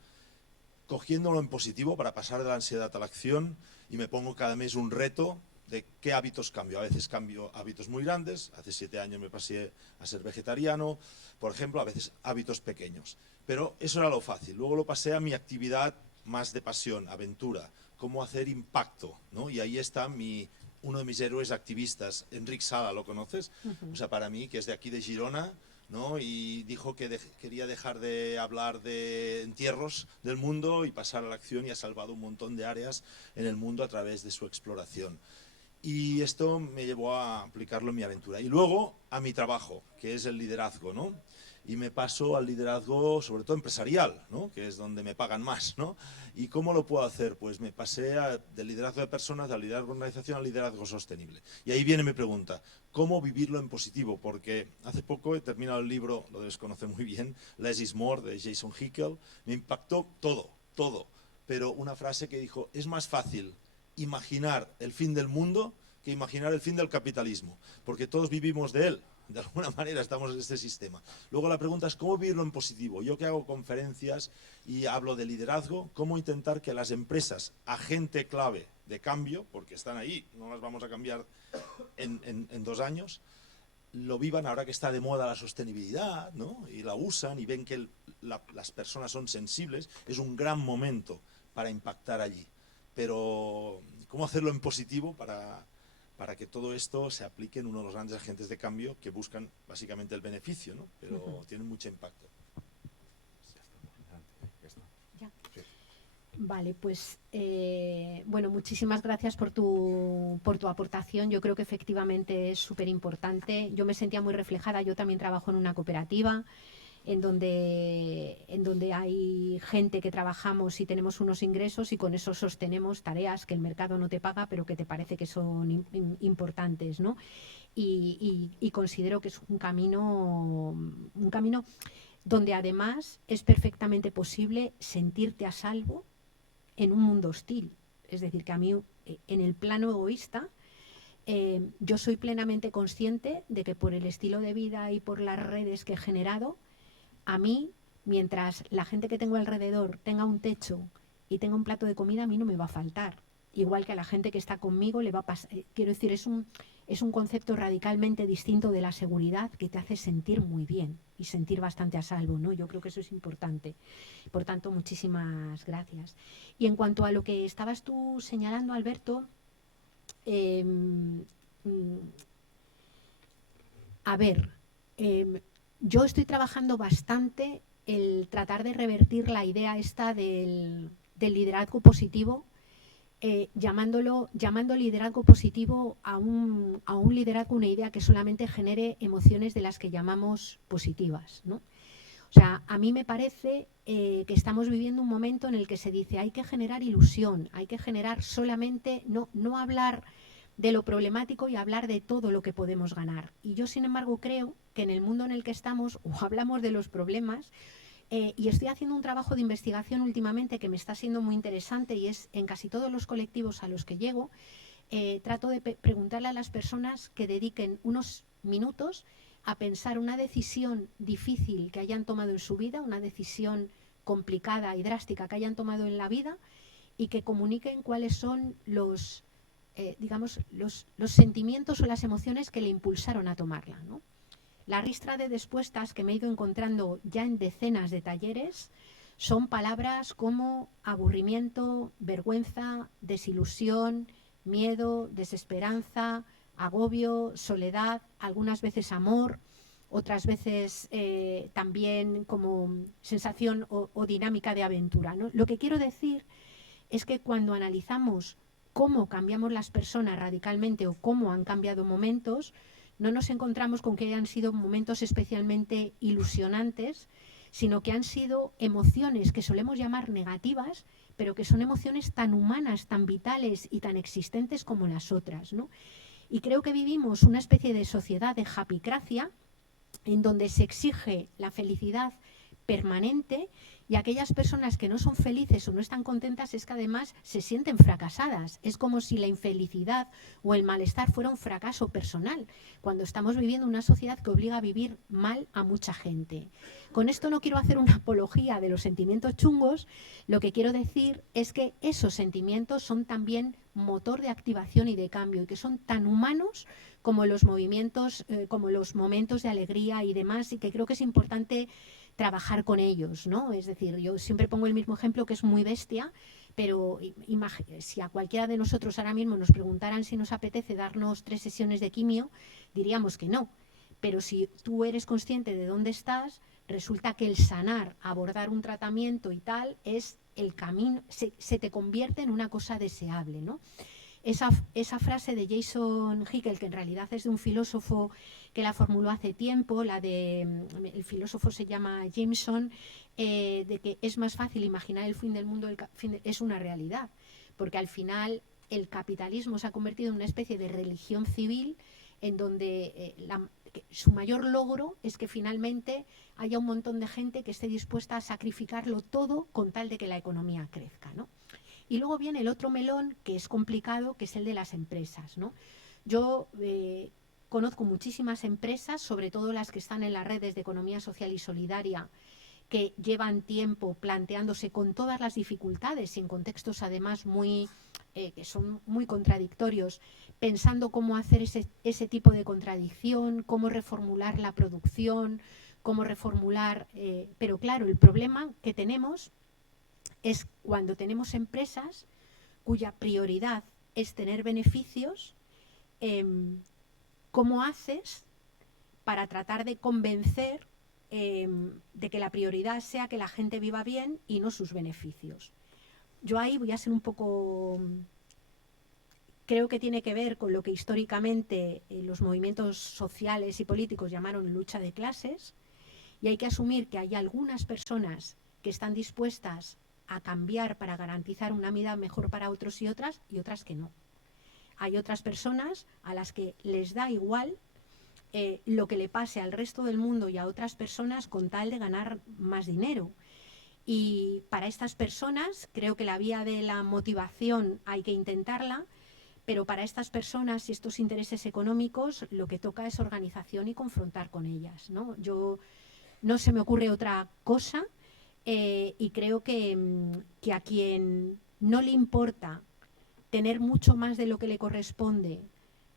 cogiéndolo en positivo para pasar de la ansiedad a la acción, y me pongo cada mes un reto de qué hábitos cambio. A veces cambio hábitos muy grandes, hace 7 años me pasé a ser vegetariano, por ejemplo, a veces hábitos pequeños. Pero eso era lo fácil. Luego lo pasé a mi actividad más de pasión, aventura, cómo hacer impacto, ¿no? Y ahí está uno de mis héroes activistas, Enric Sala, ¿lo conoces? O sea, para mí, que es de aquí de Girona, ¿no? Y dijo que quería dejar de hablar de entierros del mundo y pasar a la acción, y ha salvado un montón de áreas en el mundo a través de su exploración. Y esto me llevó a aplicarlo en mi aventura. Y luego a mi trabajo, que es el liderazgo, ¿no? Y me paso al liderazgo, sobre todo empresarial, ¿no? Que es donde me pagan más, ¿no? ¿Y cómo lo puedo hacer? Pues me pasé del liderazgo de personas, al liderazgo de organización, al liderazgo sostenible. Y ahí viene mi pregunta, ¿cómo vivirlo en positivo? Porque hace poco he terminado el libro, lo debes conocer muy bien, Less is More, de Jason Hickel. Me impactó todo. Pero una frase que dijo, es más fácil imaginar el fin del mundo que imaginar el fin del capitalismo, porque todos vivimos de él. De alguna manera estamos en este sistema. Luego la pregunta es cómo vivirlo en positivo. Yo que hago conferencias y hablo de liderazgo, cómo intentar que las empresas, agente clave de cambio, porque están ahí, no las vamos a cambiar en 2 años, lo vivan ahora que está de moda la sostenibilidad, ¿no? Y la usan y ven que las personas son sensibles. Es un gran momento para impactar allí. Pero ¿cómo hacerlo en positivo para que todo esto se aplique en uno de los grandes agentes de cambio que buscan básicamente el beneficio, ¿no? Pero tienen mucho impacto? Vale, pues bueno, muchísimas gracias por tu aportación. Yo creo que efectivamente es súper importante. Yo me sentía muy reflejada. Yo también trabajo en una cooperativa en donde hay gente que trabajamos y tenemos unos ingresos, y con eso sostenemos tareas que el mercado no te paga, pero que te parece que son importantes, ¿no? Y considero que es un camino donde además es perfectamente posible sentirte a salvo en un mundo hostil. Es decir, que a mí, en el plano egoísta, yo soy plenamente consciente de que por el estilo de vida y por las redes que he generado, a mí, mientras la gente que tengo alrededor tenga un techo y tenga un plato de comida, a mí no me va a faltar. Igual que a la gente que está conmigo le va a pasar. Quiero decir, es un concepto radicalmente distinto de la seguridad que te hace sentir muy bien y sentir bastante a salvo, ¿no? Yo creo que eso es importante. Por tanto, muchísimas gracias. Y en cuanto a lo que estabas tú señalando, Alberto, a ver, yo estoy trabajando bastante el tratar de revertir la idea esta del liderazgo positivo, llamando liderazgo positivo a un liderazgo, una idea que solamente genere emociones de las que llamamos positivas, ¿no? O sea, a mí me parece que estamos viviendo un momento en el que se dice hay que generar ilusión, hay que generar solamente, no hablar de lo problemático y hablar de todo lo que podemos ganar. Y yo, sin embargo, creo que en el mundo en el que estamos o hablamos de los problemas, y estoy haciendo un trabajo de investigación últimamente que me está siendo muy interesante y es en casi todos los colectivos a los que llego, trato de preguntarle a las personas que dediquen unos minutos a pensar una decisión difícil que hayan tomado en su vida, una decisión complicada y drástica que hayan tomado en la vida y que comuniquen cuáles son los sentimientos o las emociones que le impulsaron a tomarla, ¿no? La ristra de respuestas que me he ido encontrando ya en decenas de talleres son palabras como aburrimiento, vergüenza, desilusión, miedo, desesperanza, agobio, soledad, algunas veces amor, otras veces también como sensación o dinámica de aventura, ¿no? Lo que quiero decir es que cuando analizamos cómo cambiamos las personas radicalmente o cómo han cambiado momentos, no nos encontramos con que hayan sido momentos especialmente ilusionantes, sino que han sido emociones que solemos llamar negativas, pero que son emociones tan humanas, tan vitales y tan existentes como las otras, ¿no? Y creo que vivimos una especie de sociedad de japicracia en donde se exige la felicidad permanente y aquellas personas que no son felices o no están contentas es que además se sienten fracasadas. Es como si la infelicidad o el malestar fuera un fracaso personal, cuando estamos viviendo una sociedad que obliga a vivir mal a mucha gente. Con esto no quiero hacer una apología de los sentimientos chungos, lo que quiero decir es que esos sentimientos son también motor de activación y de cambio y que son tan humanos como los movimientos, como los momentos de alegría y demás, y que creo que es importante trabajar con ellos, ¿no? Es decir, yo siempre pongo el mismo ejemplo que es muy bestia, pero si a cualquiera de nosotros ahora mismo nos preguntaran si nos apetece darnos 3 sesiones de quimio, diríamos que no. Pero si tú eres consciente de dónde estás, resulta que el sanar, abordar un tratamiento y tal, es el camino, se te convierte en una cosa deseable, ¿no? Esa frase de Jason Hickel, que en realidad es de un filósofo que la formuló hace tiempo, el filósofo se llama Jameson, de que es más fácil imaginar el fin del mundo, es una realidad, porque al final el capitalismo se ha convertido en una especie de religión civil en donde su mayor logro es que finalmente haya un montón de gente que esté dispuesta a sacrificarlo todo con tal de que la economía crezca, ¿no? Y luego viene el otro melón que es complicado, que es el de las empresas, ¿no? Yo conozco muchísimas empresas, sobre todo las que están en las redes de economía social y solidaria, que llevan tiempo planteándose con todas las dificultades y en contextos además que son muy contradictorios, pensando cómo hacer ese tipo de contradicción, cómo reformular la producción, cómo reformular... pero claro, el problema que tenemos es cuando tenemos empresas cuya prioridad es tener beneficios, ¿cómo haces para tratar de convencer de que la prioridad sea que la gente viva bien y no sus beneficios? Yo ahí voy a ser un poco... Creo que tiene que ver con lo que históricamente los movimientos sociales y políticos llamaron lucha de clases, y hay que asumir que hay algunas personas que están dispuestas a cambiar para garantizar una vida mejor para otros y otras que no. Hay otras personas a las que les da igual lo que le pase al resto del mundo y a otras personas con tal de ganar más dinero. Y para estas personas creo que la vía de la motivación hay que intentarla, pero para estas personas y estos intereses económicos lo que toca es organización y confrontar con ellas, ¿no? Yo no se me ocurre otra cosa. Y creo que a quien no le importa tener mucho más de lo que le corresponde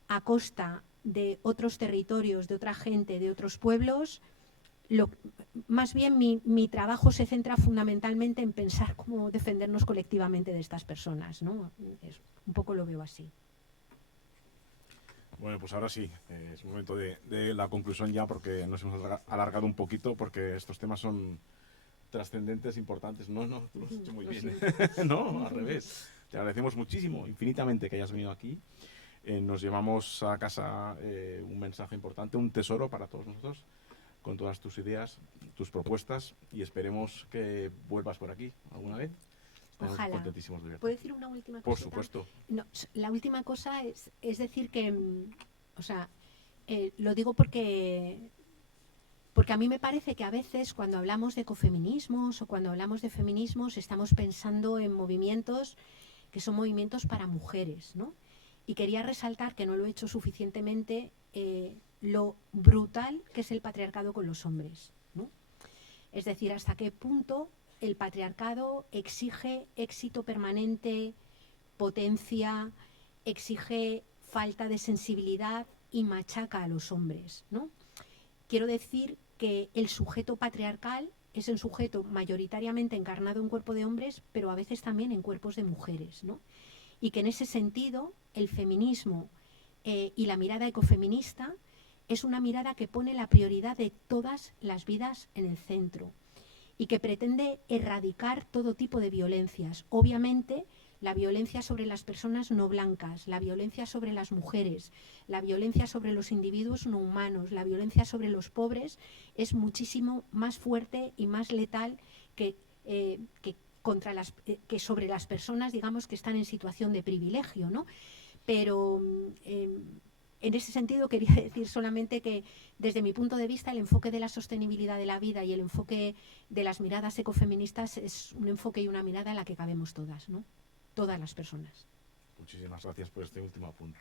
a costa de otros territorios, de otra gente, de otros pueblos, más bien mi trabajo se centra fundamentalmente en pensar cómo defendernos colectivamente de estas personas, ¿no? Un poco lo veo así. Bueno, pues ahora sí, es momento de la conclusión ya, porque nos hemos alargado un poquito, porque estos temas son trascendentes, importantes. No, tú lo has hecho muy bien. No, al revés. Te agradecemos muchísimo, infinitamente, que hayas venido aquí. Nos llevamos a casa un mensaje importante, un tesoro para todos nosotros, con todas tus ideas, tus propuestas, y esperemos que vuelvas por aquí alguna vez. Estamos Ojalá. contentísimos de verte. ¿Puedo decir una última cosa? Por supuesto. No, la última cosa es decir que, o sea, lo digo porque a mí me parece que a veces cuando hablamos de ecofeminismos o cuando hablamos de feminismos estamos pensando en movimientos que son movimientos para mujeres, ¿no? Y quería resaltar, que no lo he hecho suficientemente, lo brutal que es el patriarcado con los hombres, ¿no? Es decir, hasta qué punto el patriarcado exige éxito permanente, potencia, exige falta de sensibilidad y machaca a los hombres, ¿no? Quiero decir que el sujeto patriarcal es un sujeto mayoritariamente encarnado en cuerpo de hombres, pero a veces también en cuerpos de mujeres, ¿no? Y que en ese sentido el feminismo y la mirada ecofeminista es una mirada que pone la prioridad de todas las vidas en el centro y que pretende erradicar todo tipo de violencias. Obviamente, la violencia sobre las personas no blancas, la violencia sobre las mujeres, la violencia sobre los individuos no humanos, la violencia sobre los pobres es muchísimo más fuerte y más letal que sobre las personas, digamos, que están en situación de privilegio, ¿no? Pero en ese sentido quería decir solamente que desde mi punto de vista el enfoque de la sostenibilidad de la vida y el enfoque de las miradas ecofeministas es un enfoque y una mirada en la que cabemos todas, ¿no? Todas las personas. Muchísimas gracias por este último apunte.